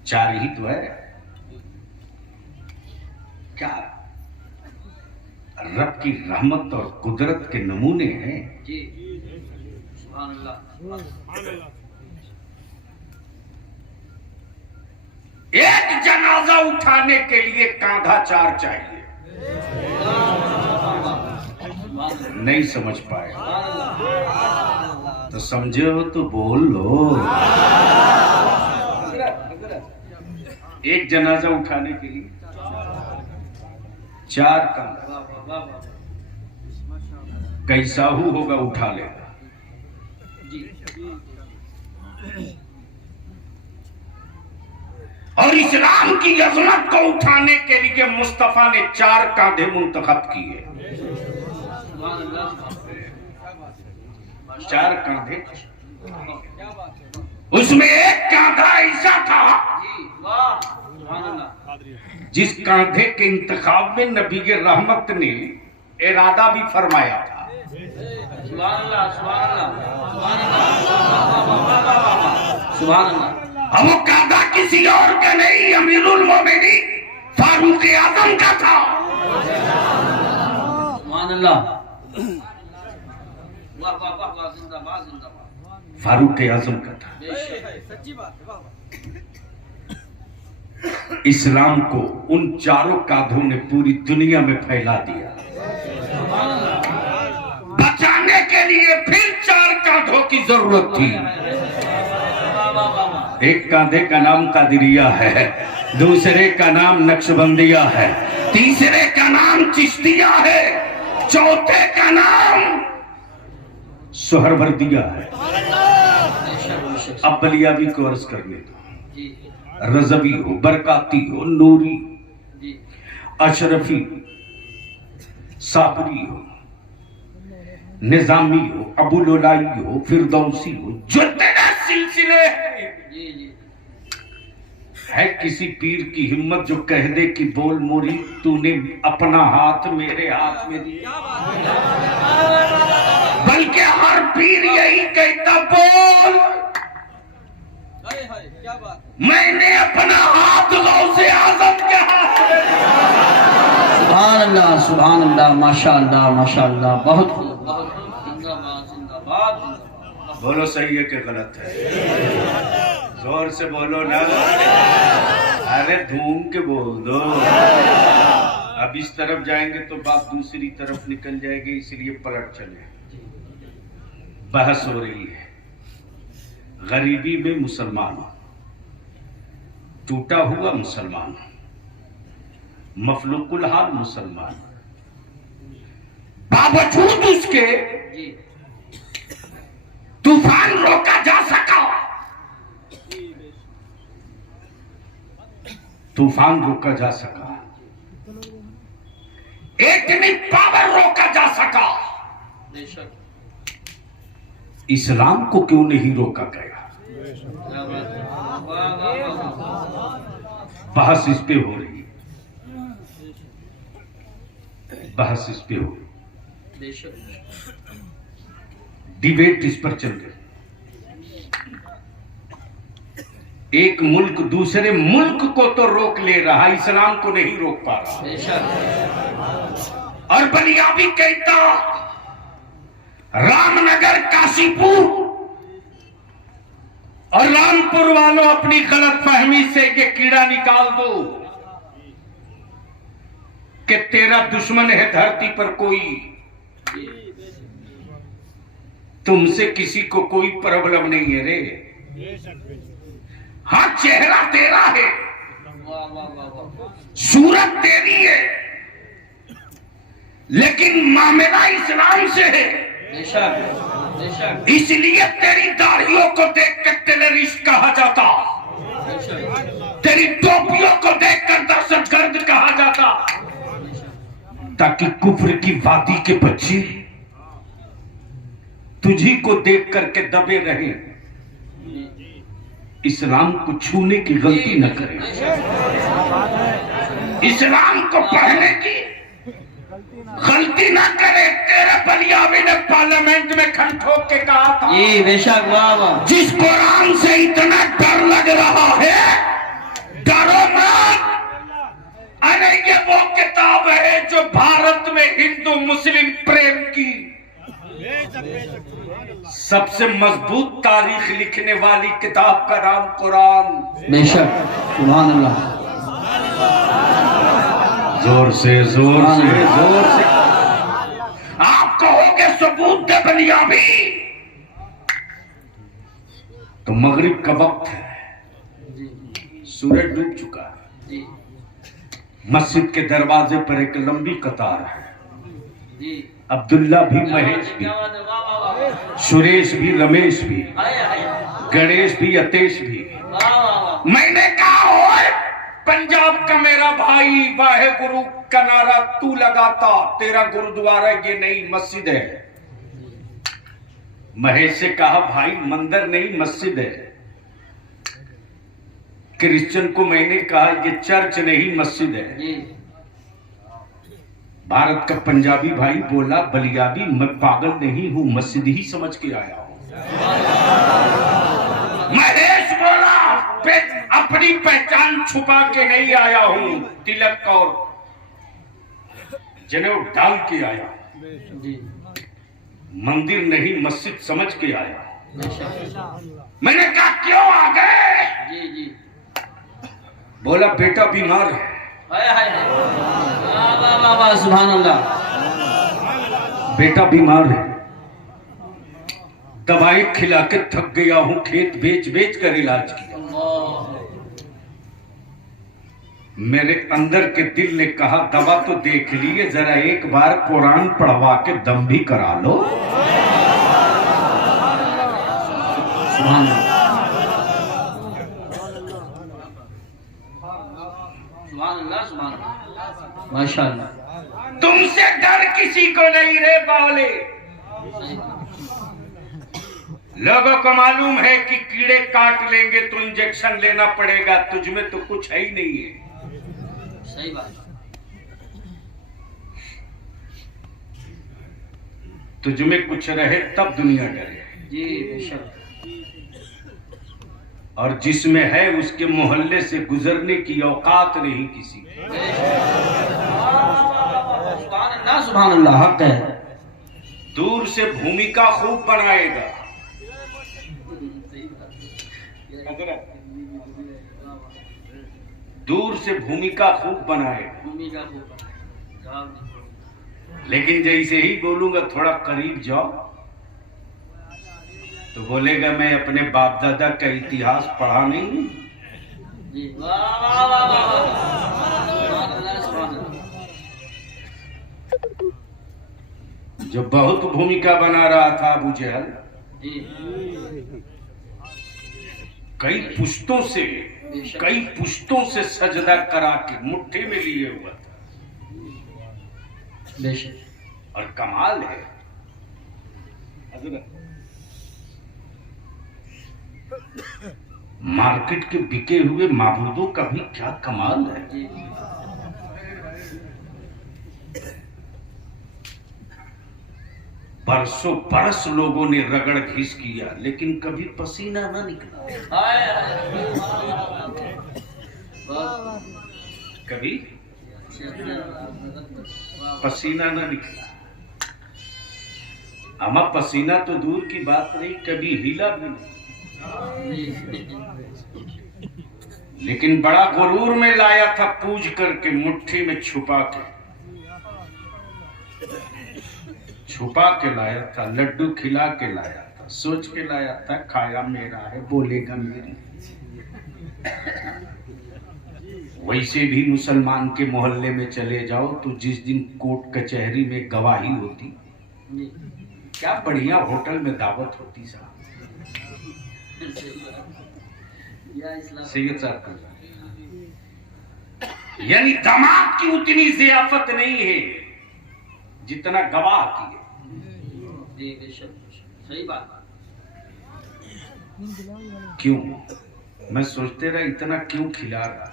चार ही तो है। क्या रब की रहमत और कुदरत के नमूने हैं। एक जनाजा उठाने के लिए कांधा चार चाहिए। नहीं समझ पाए तो समझे हो तो बोल लो। एक जनाजा उठाने के लिए 4 कांधे, कैसाहू होगा उठा लेगा। और इस्लाम की अजमत को उठाने के लिए मुस्तफा ने 4 कांधे मुंतखब किए। 4 कांधे, उसमें एक कांधा ऐसा था जिस कांधे के इंतखाब में नबी के रहमत ने इरादा भी फरमाया था। अब वो कांधा किसी और का नहीं, अमीरुल मोमिनीन फारूक आजम का था। फारूक आजम का था। इस्लाम को उन 4 कांधों ने पूरी दुनिया में फैला दिया। बचाने के लिए फिर 4 कांधों की जरूरत थी। एक कांधे का नाम कादिरिया है, दूसरे का नाम नक्शबंदिया है, तीसरे का नाम चिश्तिया है, चौथे का नाम सोहरवर्दिया है। अब बलियाबी को अर्ज करने दो। रजवी हो, बरकाती हो, नूरी, अशरफी, साबरी हो, निजामी हो, अबुलोलाई हो, फिरदौसी हो, जो तेरे सिलसिले है किसी पीर की हिम्मत जो कह दे कि बोल मोरी तूने अपना हाथ मेरे हाथ में दिया, बल्कि हर पीर यही कहता बोल मैंने अपना हाथ गौसे आज़म के हाथ में दिया। सुभान अल्लाह, माशाअल्लाह माशाअल्लाह, बहुत खूब, बहुत खूब, जिंदाबाद जिंदाबाद। बोलो सही है कि गलत है? जोर से बोलो ना, अरे धूम के बोल दो। अब इस तरफ जाएंगे तो बात दूसरी तरफ निकल जाएगी, इसलिए पलट चले। बहस हो रही है गरीबी में मुसलमान, टूटा हुआ मुसलमान, मफलूकुल हाल मुसलमान, बावजूद उसके तूफान रोका जा सका। तूफान रोका जा सका, एटमिक पावर रोका जा सका। इस्लाम को क्यों नहीं रोका गया? बहस इस पे हो रही है, बहस इस पे हो रही, डिबेट इस पर चल रही। एक मुल्क दूसरे मुल्क को तो रोक ले रहा, इस्लाम को नहीं रोक पा रहा। और बलियाबी कहता रामनगर, काशीपुर और रामपुर वालों अपनी गलत फहमी से ये कीड़ा निकाल दो कि तेरा दुश्मन है धरती पर कोई, तुमसे किसी को कोई प्रॉब्लम नहीं है रे। हाँ, चेहरा तेरा है, सूरत तेरी है, लेकिन मामला इस्लाम से है। इसलिए तेरी दाढ़ियों को देखकर टेररिस्ट कहा जाता, तेरी टोपियों को देखकर दहशतगर्द कहा जाता, ताकि कुफ्र की वादी के बच्चे तुझी को देख करके दबे रहे, इस्लाम को छूने की गलती न करें, इस्लाम को पढ़ने की गलती ना करे। तेरे बलियाबी ने पार्लियामेंट में खन ठोक के कहा था, ये बेशक वाह, जिस कुरान से इतना डर लग रहा है डरो मत। अरे ये वो किताब है जो भारत में हिंदू मुस्लिम प्रेम की सबसे मजबूत तारीख लिखने वाली किताब का नाम कुरान। बेशक, सुभान अल्लाह, जोर से जोर से जोर से। आप बलियाबी। तो मगरिब का वक्त है, सूरज डूब चुका है। मस्जिद के दरवाजे पर एक लंबी कतार है। अब्दुल्ला भी, महेश भी, सुरेश भी, रमेश भी, गणेश भी, अतेश भी। मैंने कहा ओए पंजाब का मेरा भाई, वाहे गुरु का नारा तू लगाता, तेरा गुरुद्वारा ये नई मस्जिद है। महेश से कहा भाई मंदिर नहीं मस्जिद है। क्रिश्चियन को मैंने कहा ये चर्च नहीं मस्जिद है। भारत का पंजाबी भाई बोला बलियाबी मैं पागल नहीं हूं, मस्जिद ही समझ के आया हूं। महेश बोला अपनी पहचान छुपा के नहीं आया हूं, तिलक और जनेऊ डाल के आया, मंदिर नहीं मस्जिद समझ के आया। मैंने कहा क्यों आ गए? बोला बेटा बीमार है। सुभान अल्लाह। बेटा बीमार है, दवाई खिला के थक गया हूं, खेत बेच बेच कर इलाज किया। मेरे अंदर के दिल ने कहा दवा तो देख लिए, जरा एक बार कुरान पढ़वा के दम भी करा लो। सुभान अल्लाह, सुभान अल्लाह, माशाअल्लाह। तुमसे डर किसी को नहीं रे बावले। लोगों को मालूम है कि कीड़े काट लेंगे तो इंजेक्शन लेना पड़ेगा, तुझमें तो कुछ है ही नहीं है। सही बात। तुझमें कुछ रहे तब दुनिया डरे। जी बेशक। और जिसमें है उसके मोहल्ले से गुजरने की औकात नहीं किसी की। सुभान अल्लाह, सुभान अल्लाह, हक है। दूर से भूमिका खूब बनाएगा। दूर से भूमिका खूब बनाएगा, लेकिन जैसे ही बोलूंगा थोड़ा करीब जाओ तो बोलेगा मैं अपने बाप दादा का इतिहास पढ़ा नहीं हूं। जो बहुत भूमिका बना रहा था अबू जहल, कई पुश्तों से सजदा करा के मुट्ठी में लिए हुआ था। और कमाल है मार्केट के बिके हुए माबूदों का भी क्या कमाल है। बरसों बरस लोगों ने रगड़ घिस किया लेकिन कभी पसीना ना निकला। कभी पसीना ना निकला। अमा पसीना तो दूर की बात नहीं, कभी हिला भी नहीं। लेकिन बड़ा गुरूर में लाया था, पूज करके मुट्ठी में छुपा के लाया था, लड्डू खिला के लाया था, सोच के लाया था खाया मेरा है बोलेगा मेरी। वैसे भी मुसलमान के मोहल्ले में चले जाओ तो जिस दिन कोर्ट कचहरी में गवाही होती, क्या बढ़िया होटल में दावत होती साहब। सैयद साहब का यानी दामाद की उतनी जियाफत नहीं है जितना गवाह की है। सही बात। क्यों? मैं सोचते रहा इतना क्यों खिला रहा,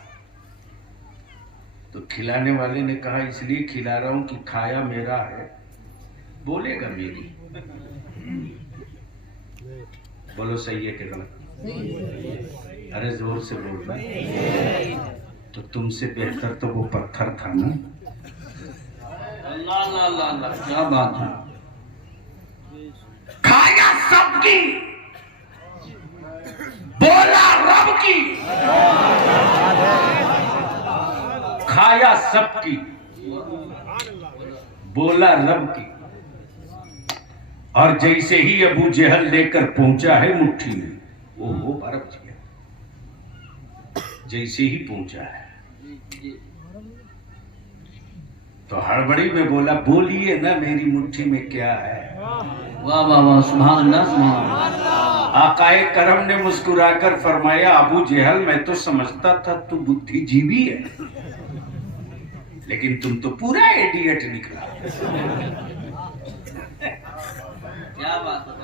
तो खिलाने वाले ने कहा इसलिए खिला रहा हूं कि खाया मेरा है बोलेगा मेरी। बोलो सही है कि गलत? अरे जोर से बोलना। तो तुमसे बेहतर तो वो पत्थर था ना। अल्लाह अल्लाह अल्लाह अल्लाह, क्या बात है। खाया सबकी, बोला रब की। खाया सबकी, बोला रब की। और जैसे ही अबू जहल लेकर पहुंचा है मुट्ठी में, वो 12 बज गया। जैसे ही पहुंचा है तो हड़बड़ी में बोला, बोलिए ना मेरी मुट्ठी में क्या है। वाह वाह वाह, सुभान अल्लाह सुभान अल्लाह। आकाए करम ने मुस्कुराकर फरमाया, अबू जहल मैं तो समझता था तू बुद्धिजीवी है, लेकिन तुम तो पूरा इडियट निकला। क्या बात है।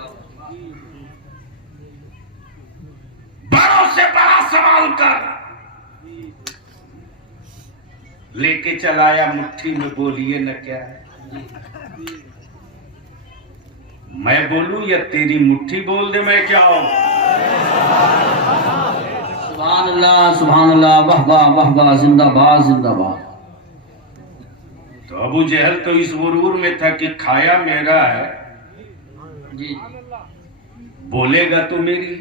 बड़ों से बड़ा सवाल कर लेके चलाया मुट्ठी में, बोलिए न क्या है। मैं बोलूं या तेरी मुट्ठी बोल दे, मैं क्या हूं। सुभान अल्लाह, वाह वाह वाह वाह, जिंदाबाद जिंदाबाद। तो अबू जहल तो इस गुरूर में था कि खाया मेरा है, जी बोलेगा तो मेरी,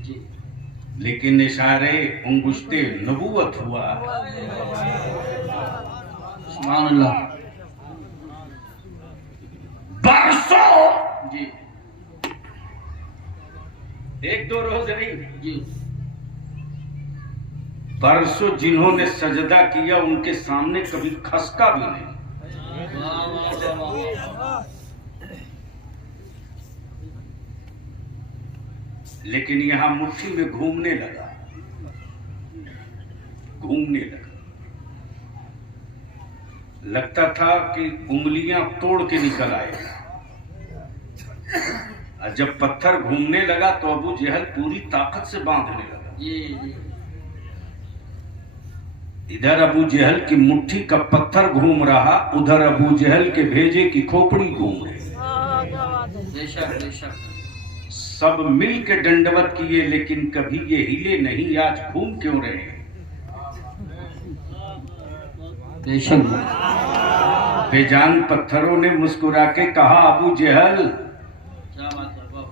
जी लेकिन इशारे अंगुश्ते नबूवत हुआ। सुभान अल्लाह। बरसों, जी 1-2 रोज नहीं, जी बरसों जिन्होंने सजदा किया उनके सामने कभी खसका भी नहीं। वाह वाह वाह। लेकिन यहां मुट्ठी में घूमने लगा। लगता था कि उंगलियां तोड़ के निकल आएगा। और जब पत्थर घूमने लगा तो अबू जहल पूरी ताकत से बांधने लगा। जी जी इधर अबू जहल की मुट्ठी का पत्थर घूम रहा, उधर अबू जहल के भेजे की खोपड़ी घूम रही। बेशक बेशक। सब मिल के दंडवत किए, लेकिन कभी ये हिले नहीं। आज घूम क्यों रहे हैं? बेशक। बेजान पत्थरों ने मुस्कुरा के कहा, अबू जहल क्या बात है। वाह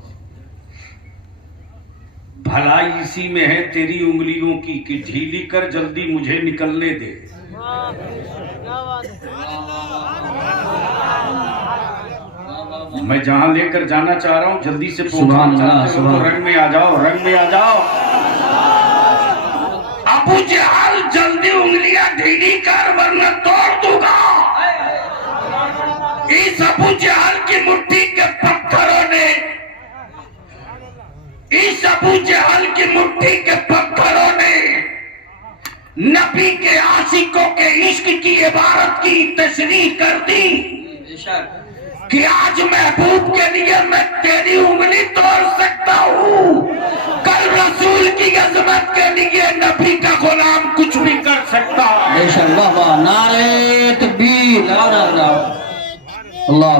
भलाई इसी में है तेरी उंगलियों की कि ढीली कर जल्दी मुझे निकलने दे। मैं जहां लेकर जाना चाह रहा हूं जल्दी से सुभान अल्लाह, तो रंग में आ जाओ, रंग में आ जाओ। अबू जहल जल्दी उंगलियां ढीली कर वरना तोड़ दूंगा। इस अबू जहल की मुट्ठी के पत्थरों ने, इस अबू जहल की मुट्ठी के पत्थरों ने नबी के आशिकों के इश्क की इबारत की तशरीह कर दी बेशक। कि आज महबूब के लिए मैं तेरी उंगली तोड़ सकता हूँ, कल रसूल की अजमत के लिए नबी का गुलाम कुछ भी कर सकता है। बेशक। वाह वाह, नारे तकबीर, नारा अल्लाह अल्लाह।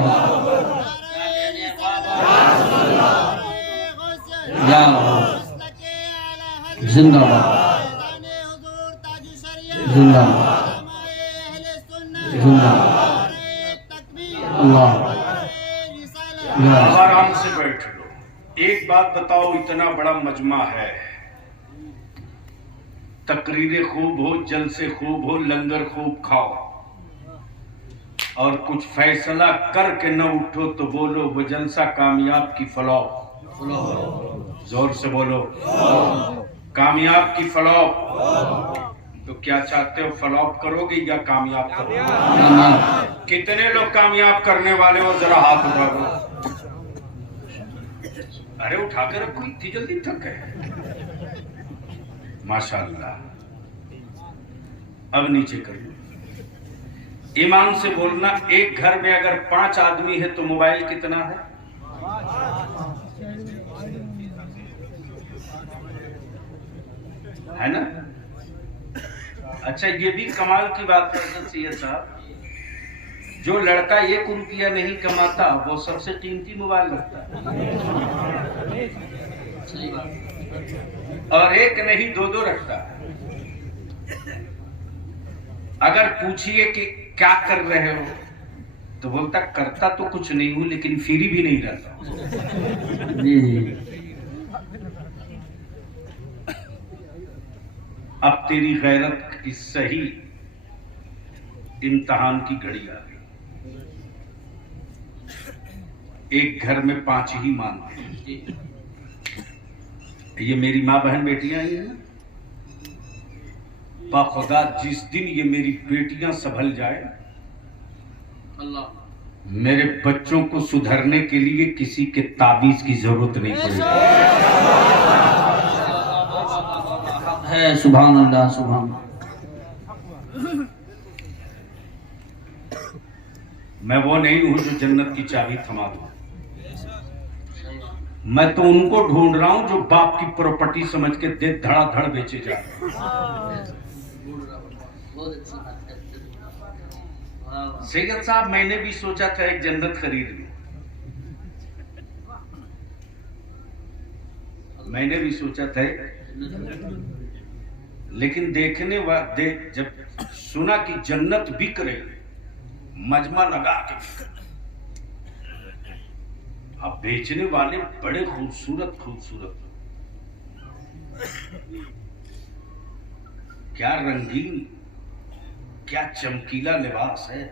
या जिंदाबाद जिंदाबाद जिंदाबाद। अल्लाह। अब आराम से बैठ लो। एक बात बताओ, इतना बड़ा मजमा है, तकरीरें खूब हो, जलसे खूब हो, लंगर खूब खाओ, और कुछ फैसला करके न उठो तो बोलो वो जलसा कामयाब की फ्लॉप। जोर से बोलो, कामयाब की फ्लॉप। तो क्या चाहते हो, फ्लॉप करोगे या कामयाब करोगे? कितने लोग कामयाब करने वाले हो, जरा हाथ उठा दो। अरे उठा कर रखो, इतनी जल्दी थक गए। माशाअल्लाह। अब नीचे कर लो। ईमान से बोलना, एक घर में अगर 5 आदमी है तो मोबाइल कितना है? है ना? अच्छा, ये भी कमाल की बात है सैयद साहब, जो लड़का 1 रुपया नहीं कमाता वो सबसे कीमती मोबाइल रखता है, सही बात। और एक नहीं 2-2 रखता है। अगर पूछिए कि क्या कर रहे हो तो बोलता करता तो कुछ नहीं हूं, लेकिन फ्री भी नहीं रहता। जी जी। अब तेरी गैरत की सही इम्तिहान की घड़ी आ गई। एक घर में 5 ही मानते हैं। जी ये मेरी माँ बहन बेटियां ही हैं ना, बाखुदा जिस दिन ये मेरी बेटियां संभल जाए, अल्लाह मेरे बच्चों को सुधरने के लिए किसी के ताबीज की जरूरत नहीं पड़ेगी। है। सुभान अल्लाह सुभान। मैं वो नहीं हूं जो जन्नत की चाबी थमा दूं। मैं तो उनको ढूंढ रहा हूं जो बाप की प्रॉपर्टी समझ के दे धड़ाधड़ बेचे जा रहे हैं। सैयद साहब, मैंने भी सोचा था एक जन्नत खरीद लूं, मैंने भी सोचा था, लेकिन जब सुना कि जन्नत बिक रही, मजमा लगा के बिक रही। अब बेचने वाले बड़े खूबसूरत क्या रंगीन, क्या चमकीला लिबास है।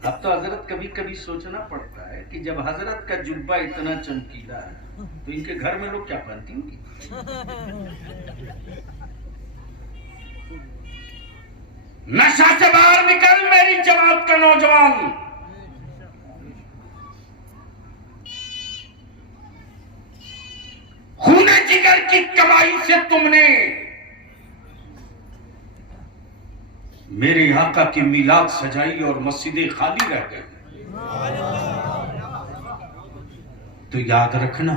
अब तो हजरत कभी कभी सोचना पड़ता है कि जब हजरत का जुब्बा इतना चमकीला है तो इनके घर में लोग क्या पहनती होंगी। नशा से बाहर निकल मेरी जमात का नौजवान। खूने जिगर की कमाई से तुमने मेरे आका की मिलाद सजाई और मस्जिदें खाली रह गई। तो याद रखना,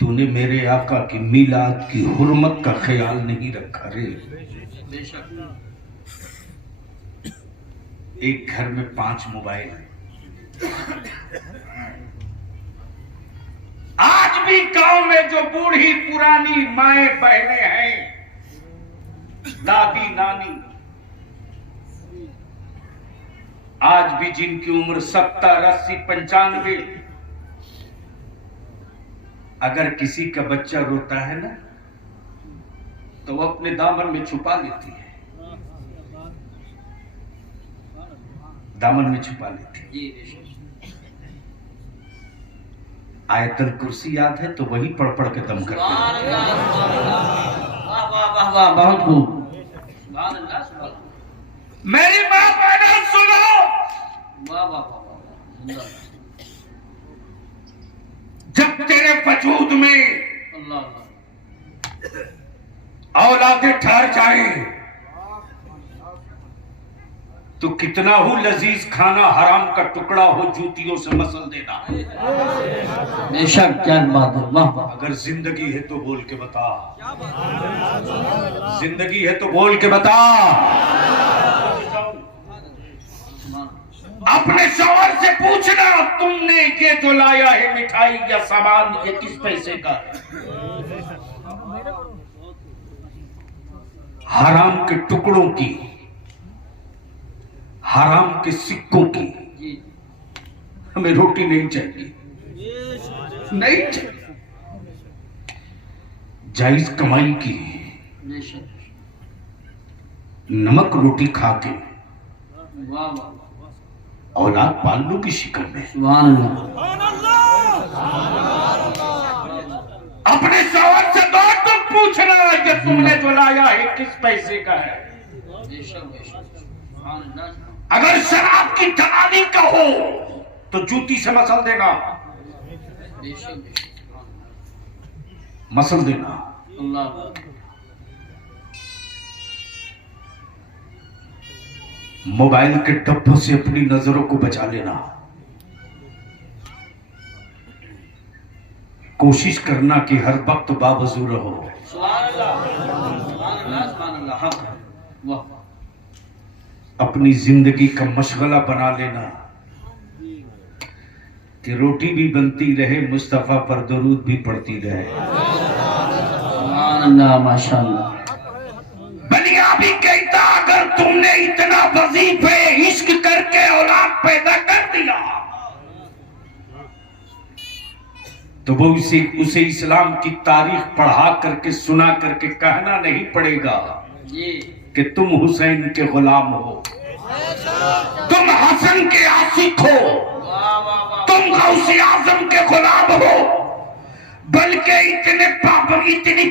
तूने मेरे आका की मिलाद की हुर्मत का ख्याल नहीं रखा रे। एक घर में 5 मोबाइल है। आज भी गांव में जो बूढ़ी पुरानी माएं बहनें हैं, दादी नानी, आज भी जिनकी उम्र 70, 80, 95, अगर किसी का बच्चा रोता है ना तो वो अपने दामन में छुपा लेती है, दामन में छुपा लेती है। आयतल कुर्सी याद है तो वही पढ़ पढ़ के दम करते हैं। वाह वाह वाह वाह, बहुत खूब। मेरी बात मैंने सुनो। वाह वाह वाह। जब तेरे वजूद में अल्लाह औलादे ठहर जाए तो कितना हो लजीज खाना हराम का टुकड़ा हो जूतियों से मसल देना। बेशक, क्या बात है। वाह वाह। अगर जिंदगी है तो बोल के बता, जिंदगी है तो बोल के बता। अपने शौहर से पूछना, तुमने ये जो लाया है मिठाई या सामान, ये किस पैसे का है। हराम के टुकड़ों की, हराम के सिक्कों की हमें रोटी नहीं चाहिए, नहीं चाहिए। जायज कमाई की नमक रोटी खा के वाह वाह, औलाद पाल लो की शिकल में। सुभान अपने शौहर से दो तुम पूछना कि तुमने जो लाया है किस पैसे का है। अगर शराब की दलाली का हो तो जूती से मसल देना, मसल देना। मोबाइल के डब्बों से अपनी नजरों को बचा लेना। कोशिश करना कि हर वक्त बावजू रहो। अपनी जिंदगी का मशगला बना लेना कि रोटी भी बनती रहे, मुस्तफा पर दरूद भी पड़ती रहे। माशाअल्लाह। बलिया भी कहता, अगर तुमने इतना वजीफे इश्क करके औलाद पैदा कर दिया तो वो उसे इस्लाम की तारीख पढ़ा करके सुना करके कहना नहीं पड़ेगा कि तुम हुसैन के गुलाम हो। तुम हसन के आशिक हो, तुम गौसे आजम के गुलाम हो, बल्कि इतनी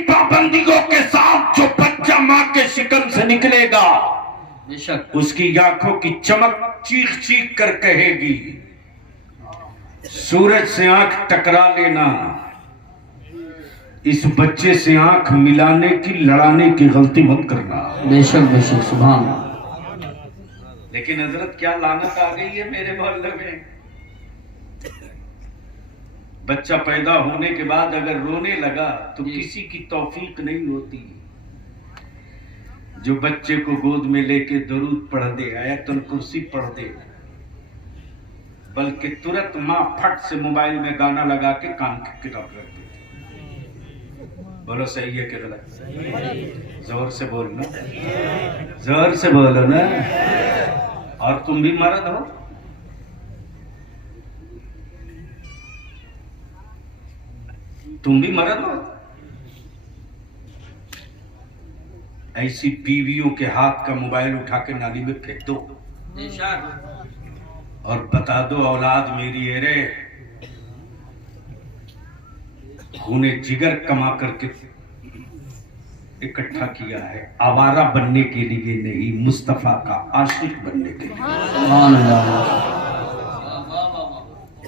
पाबंदियों के साथ जो बच्चा माँ के शिकन से निकलेगा बेशक उसकी आंखों की चमक चीख चीख कर कहेगी, सूरज से आंख टकरा लेना, इस बच्चे से आंख मिलाने की लड़ाने की गलती मत करना। बेशक बेशक सुभान। लेकिन हजरत क्या लानत आ गई है मेरे मोहल्ले में। बच्चा पैदा होने के बाद अगर रोने लगा तो किसी की तौफीक नहीं होती जो बच्चे को गोद में लेके दरूद पढ़ दे, आयतुल कुर्सी पढ़ दे, बल्कि तुरंत माँ फट से मोबाइल में गाना लगा के कान की किताब रख दे। बोलो सही है कि गलत? जोर से बोलना, जोर से बोलो ना। और तुम भी मर्द हो, तुम भी मर्द हो। ऐसी बीवियों के हाथ का मोबाइल उठा के नाली में फेंक दो और बता दो औलाद मेरी है रे, खूने जिगर कमा करके इकट्ठा किया है, आवारा बनने के लिए नहीं, मुस्तफा का आशिक बनने के लिए।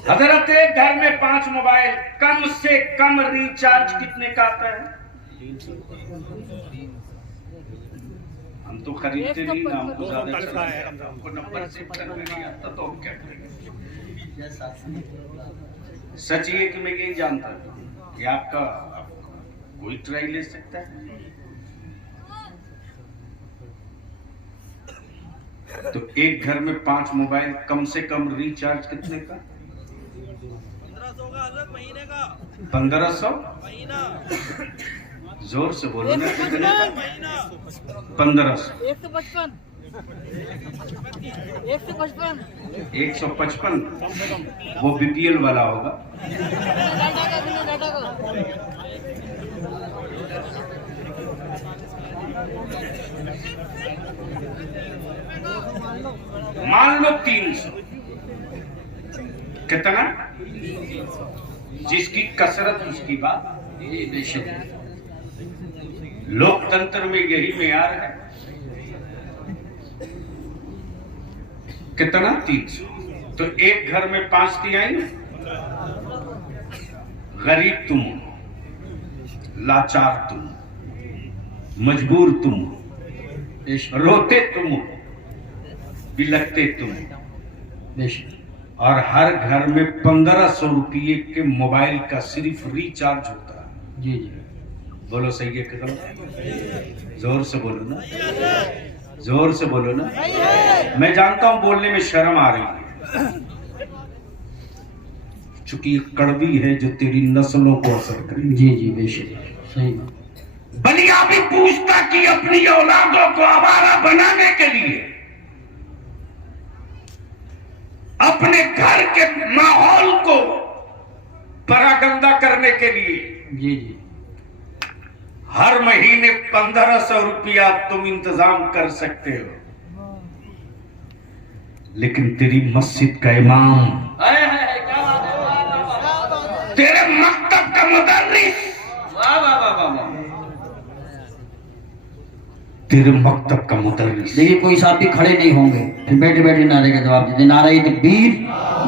हजरत घर में 5 मोबाइल, कम से कम रिचार्ज कितने का आता है? हम तो खरीदते नहीं ना, हमको ज्यादा चलता है, हमको नंबर सेव करने नहीं आता तो हम क्या करेंगे। सच ये कि मैं यही जानता हूँ कि आपका कोई ट्राई ले सकता है। तो एक घर में 5 मोबाइल, कम से कम रिचार्ज कितने का? 1500 जोर से बोलो ना। 1500 155 वो बीपीएल वाला होगा। मान लो 300, कितना? जिसकी कसरत उसकी बात। लोकतंत्र में यही मेयार है। कितना? 300। तो एक घर में 5 तिहाई। गरीब तुम, लाचार तुम, मजबूर तुम, रोते तुम, बिलखते तुम, और हर घर में 1500 रुपये के मोबाइल का सिर्फ रिचार्ज होता है। जी जी बोलो सही है कि गलत? जोर से बोलो ना, जोर से बोलो ना। मैं जानता हूं बोलने में शर्म आ रही है, चूंकि ये कड़वी है जो तेरी नस्लों को असर करेगी। जी जी बेशक सही बात। बलिया भी पूछता कि अपनी औलादों को आवारा बनाने के लिए, अपने घर के माहौल को परागंदा करने के लिए जी जी हर महीने 1500 रुपया तुम इंतजाम कर सकते हो, लेकिन तेरी मस्जिद का इमाम, तेरे मकतब का मुदर्रिस, तेरे मकतब का मुदर्रिस, देखिए कोई साहब भी खड़े नहीं होंगे, फिर बैठे बैठे नारे का जवाब देते। नारे तकबीर,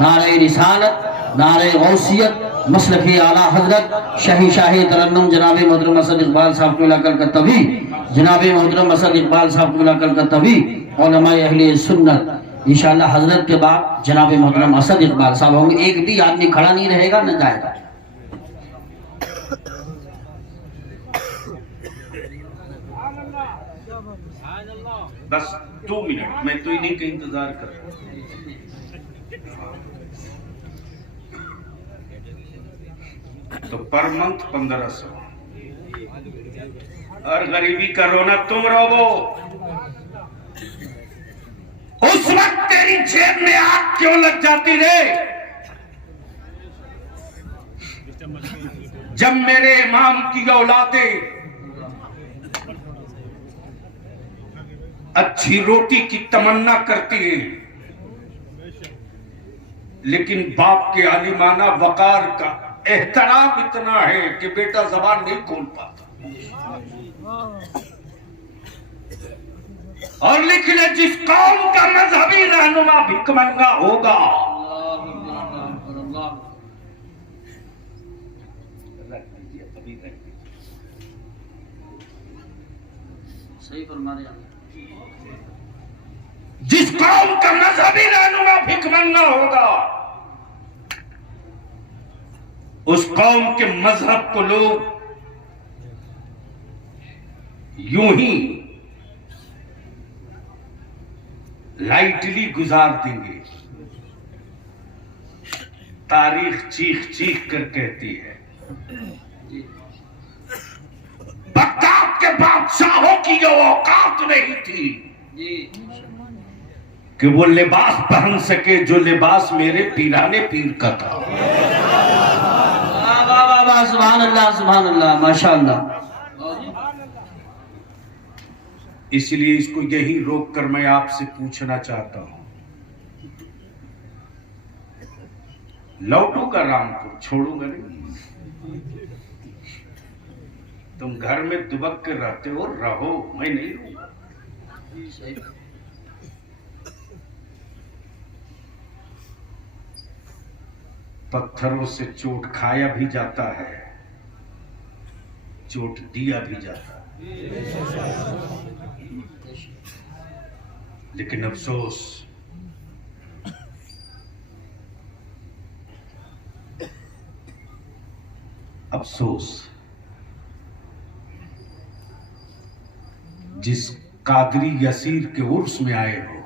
नारे रिसालत, नारे गौसियत, मसलकी आला हजरत शाही शाही तरन्नुम जनाब मोहतरम असद इकबाल साहब को मिलाकर का तभी, जनाब मोहतरम असद इकबाल साहब को मिलाकर का तभी, उलमाए अहले सुन्नत इंशाअल्लाह हजरत के बाद जनाब मोहतरम असद इकबाल साहब होंगे। एक भी आदमी खड़ा नहीं रहेगा न जाएगा। बस 2 मिनट, मैं तो इन्हीं का इंतजार कर रहा हूं। तो पर मंथ 1500, और गरीबी का रोना तुम रोवो। उस वक्त तेरी जेब में आग क्यों लग जाती रे, जब मेरे इमाम की औलादे अच्छी रोटी की तमन्ना करती है, लेकिन बाप के आलिमाना वकार का एहतराम इतना है कि बेटा जबान नहीं खोल पाता। और लिख ले, जिस कौम का मजहबी रहनुमा भिखमंगा होगा, सही फरमा रहे हैं। जिस कौम का मजहबी रहनुमा भिखमंगा होगा, उस कौम के मजहब को लोग यूं ही लाइटली गुजार देंगे। तारीख चीख चीख कर कहती है, बगदाद के बादशाहों की जो औकात नहीं थी कि वो लिबास पहन सके जो लिबास मेरे पीराने पीर का था। सुभान अल्लाह, माशाअल्लाह। इसलिए इसको यही रोक कर मैं आपसे पूछना चाहता हूं, लौटूंगा रामपुर, छोड़ूंगा नहीं। तुम घर में दुबक कर रहते हो, रहो, मैं नहीं रहूंगा। पत्थरों से चोट खाया भी जाता है, चोट दिया भी जाता है, लेकिन अफसोस जिस कादरी यसीर के उर्स में आए हो,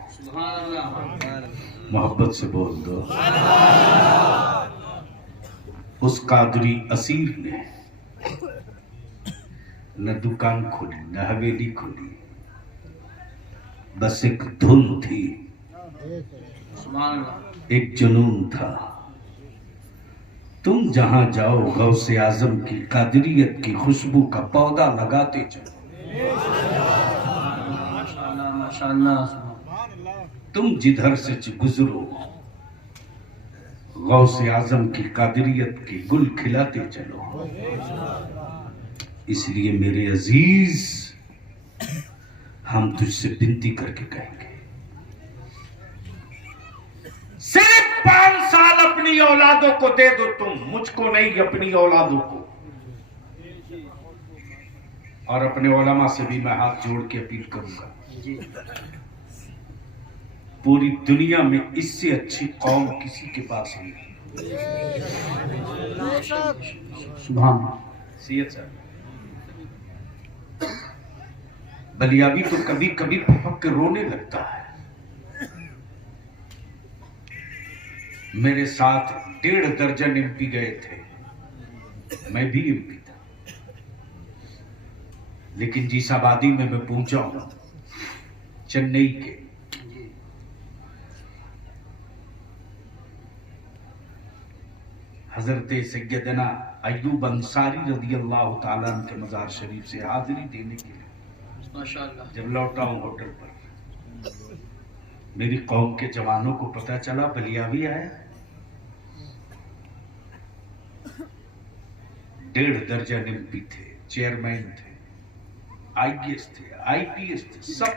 मोहब्बत से बोल दो, उस कादरी असीर ने न दुकान खोली न हवेली खोली, बस एक धुन थी, एक जुनून था। तुम जहां जाओ गौसे आजम की कादरियत की खुशबू का पौधा लगाते चलो। तुम जिधर से गुजरो गौसे आजम की कादरियत की गुल खिलाते चलो। इसलिए मेरे अजीज, हम तुझसे विनती करके कहेंगे, सिर्फ 5 साल अपनी औलादों को दे दो तुम, मुझको नहीं, अपनी औलादों को। और अपने उलमा से भी मैं हाथ जोड़ के अपील करूंगा, पूरी दुनिया में इससे अच्छी कौम किसी के पास नहीं है। सुभान सीएत साहब, बलियाबी तो कभी कभी फपक के रोने लगता है। मेरे साथ 1.5 दर्जन एमपी गए थे, मैं भी एमपी था, लेकिन जिस आबादी में मैं पहुंचा हूं, चेन्नई के, हजरत सैयदना अय्यूब अंसारी रज़ियल्लाहु ताला अन्हु के मजार शरीफ से हाजिरी देने के लिए माशाअल्लाह जब लौटा हूं होटल पर, मेरी कौम के जवानों को पता चला बलियावी आया। 1.5 दर्जन एमपी थे, चेयरमैन थे, आईएएस थे, आईपीएस थे, सब।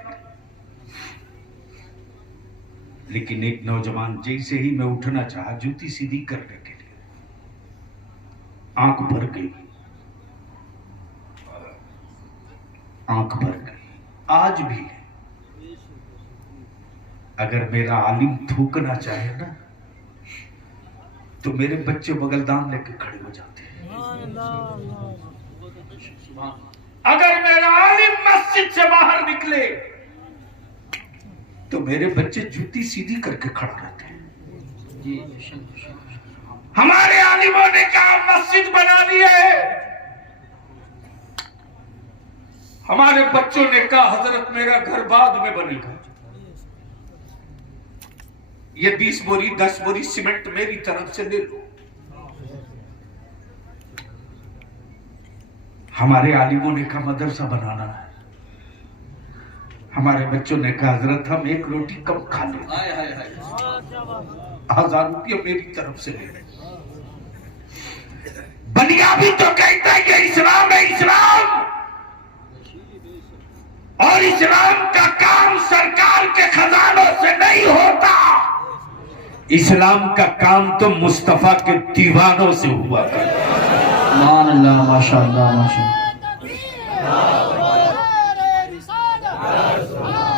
लेकिन एक नौजवान जैसे ही मैं उठना चाहा जूती सीधी करने के लिए, आंख भर गई, आंख भर गई। आज भी अगर मेरा आलिम थूकना चाहे ना, तो मेरे बच्चे बगलदान लेके खड़े हो जाते हैं। अगर मेरा आलिम मस्जिद से बाहर निकले तो मेरे बच्चे जूती सीधी करके खड़ा रहते हैं। हमारे आलिमों ने कहा मस्जिद बना दी है, हमारे बच्चों ने कहा हजरत मेरा घर बाद में बनेगा। ये 20 बोरी 10 बोरी सीमेंट मेरी तरफ से ले लो। हमारे आलिमों ने कहा मदरसा बनाना है, हमारे बच्चों ने कहा हजरत हम एक रोटी कम खा ले, हाय हाय हाय 1000 रुपये मेरी तरफ से ले लें। बनिया भी तो कहता है कि इस्लाम है इस्लाम, और इस्लाम का काम सरकार के खजानों से नहीं होता, इस्लाम का काम तो मुस्तफा के दीवानों से हुआ करता। सुभान अल्लाह, माशाअल्लाह माशाअल्लाह।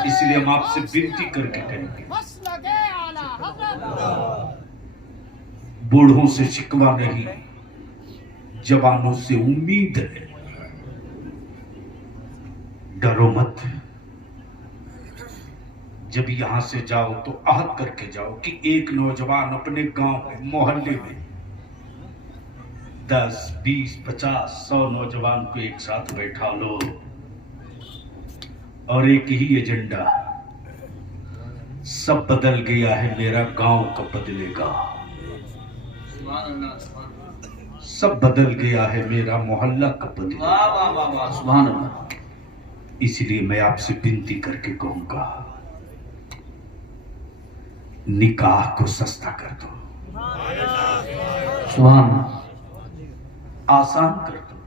इसलिए हम आपसे विनती करके कहेंगे, बूढ़ों से शिकवा नहीं, जवानों से उम्मीद है। डरो मत, जब यहां से जाओ तो आहद करके जाओ कि एक नौजवान अपने गांव में, मोहल्ले में 10, 20, 50, 100 नौजवान को एक साथ बैठा लो और एक ही एजेंडा, सब बदल गया है, मेरा गांव कब बदलेगा, सुभान अल्लाह सुभान अल्लाह। सब बदल गया है, मेरा मोहल्ला कब बदलेगा। वाह वाह वाह वाह सुभान अल्लाह। इसलिए मैं आपसे विनती करके कहूंगा, निकाह को सस्ता कर दो, सुभान अल्लाह। आसान कर दो,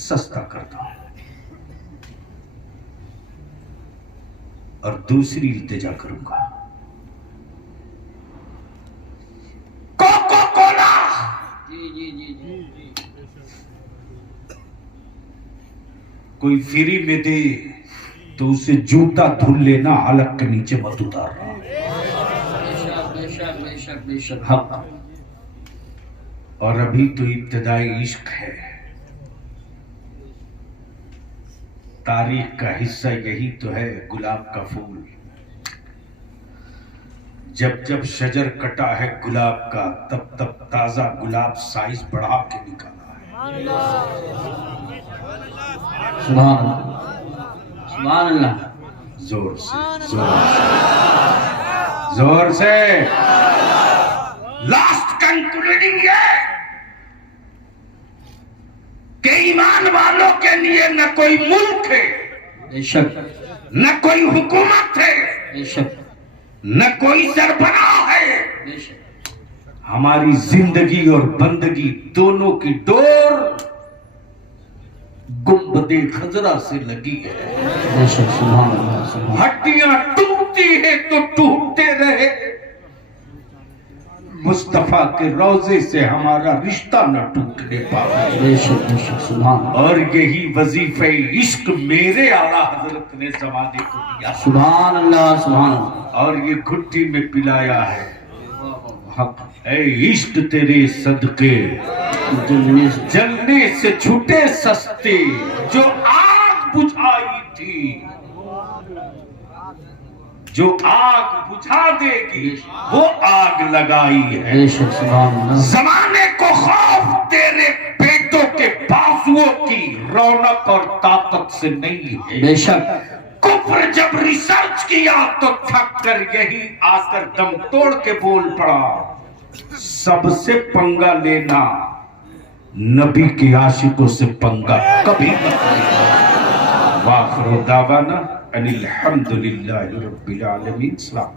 सस्ता कर दो। और दूसरी इल्तिजा करूंगा, कोको कोला जी जी जी जी कोई फ्री में दे तो उसे जूता धुल लेना, हलक के नीचे मत उतारना। बेशक बेशक बेशक बेशक हाँ, और अभी तो इब्तदाई इश्क है, तारीख का हिस्सा यही तो है, गुलाब का फूल। जब जब शजर कटा है गुलाब का, तब तब ताजा गुलाब साइज बढ़ा के निकाला है। सुभान अल्लाह, सुभान अल्लाह। जोर से, जोर से। लास्ट कंक्लूडिंग है कि ईमान वालों के लिए न कोई मुल्क है, बेशक न कोई हुकूमत है, बेशक न कोई सरबराह है। बेशक हमारी जिंदगी और बंदगी दोनों की डोर गुंबदे खजरा से लगी है। बेशक सुभान अल्लाह, सुभान। हड्डियां टूटती है तो टूटते रहे, मुस्तफा के रोजे से हमारा रिश्ता न टूटने पाए। बेशक बेशक सुभान अल्लाह, और यही वजीफे इश्क मेरे आला हजरत ने जमाने को दिया, सुभान अल्लाह, सुभान अल्लाह। और ये घुट्टी में पिलाया है। वाह वाह हक है इश्क तेरे सदके, जलने से जलने से छूटे सस्ते, जो आग बुझाई थी, जो आग बुझा देगी वो आग लगाई है। बेशक सुभान अल्लाह, जमाने को खौफ तेरे बेटों के बाजुओं की रौनक और ताकत से नहीं है। बेशक कुफ्र जब रिसर्च किया तो थक कर यही आकर दम तोड़ के बोल पड़ा, सबसे पंगा लेना, नबी के आशिकों से पंगा कभी मत लेना। वाखिर दावाना अनिल हम्दुलिल्लाहि रब्बिल आलमीन। सलाम।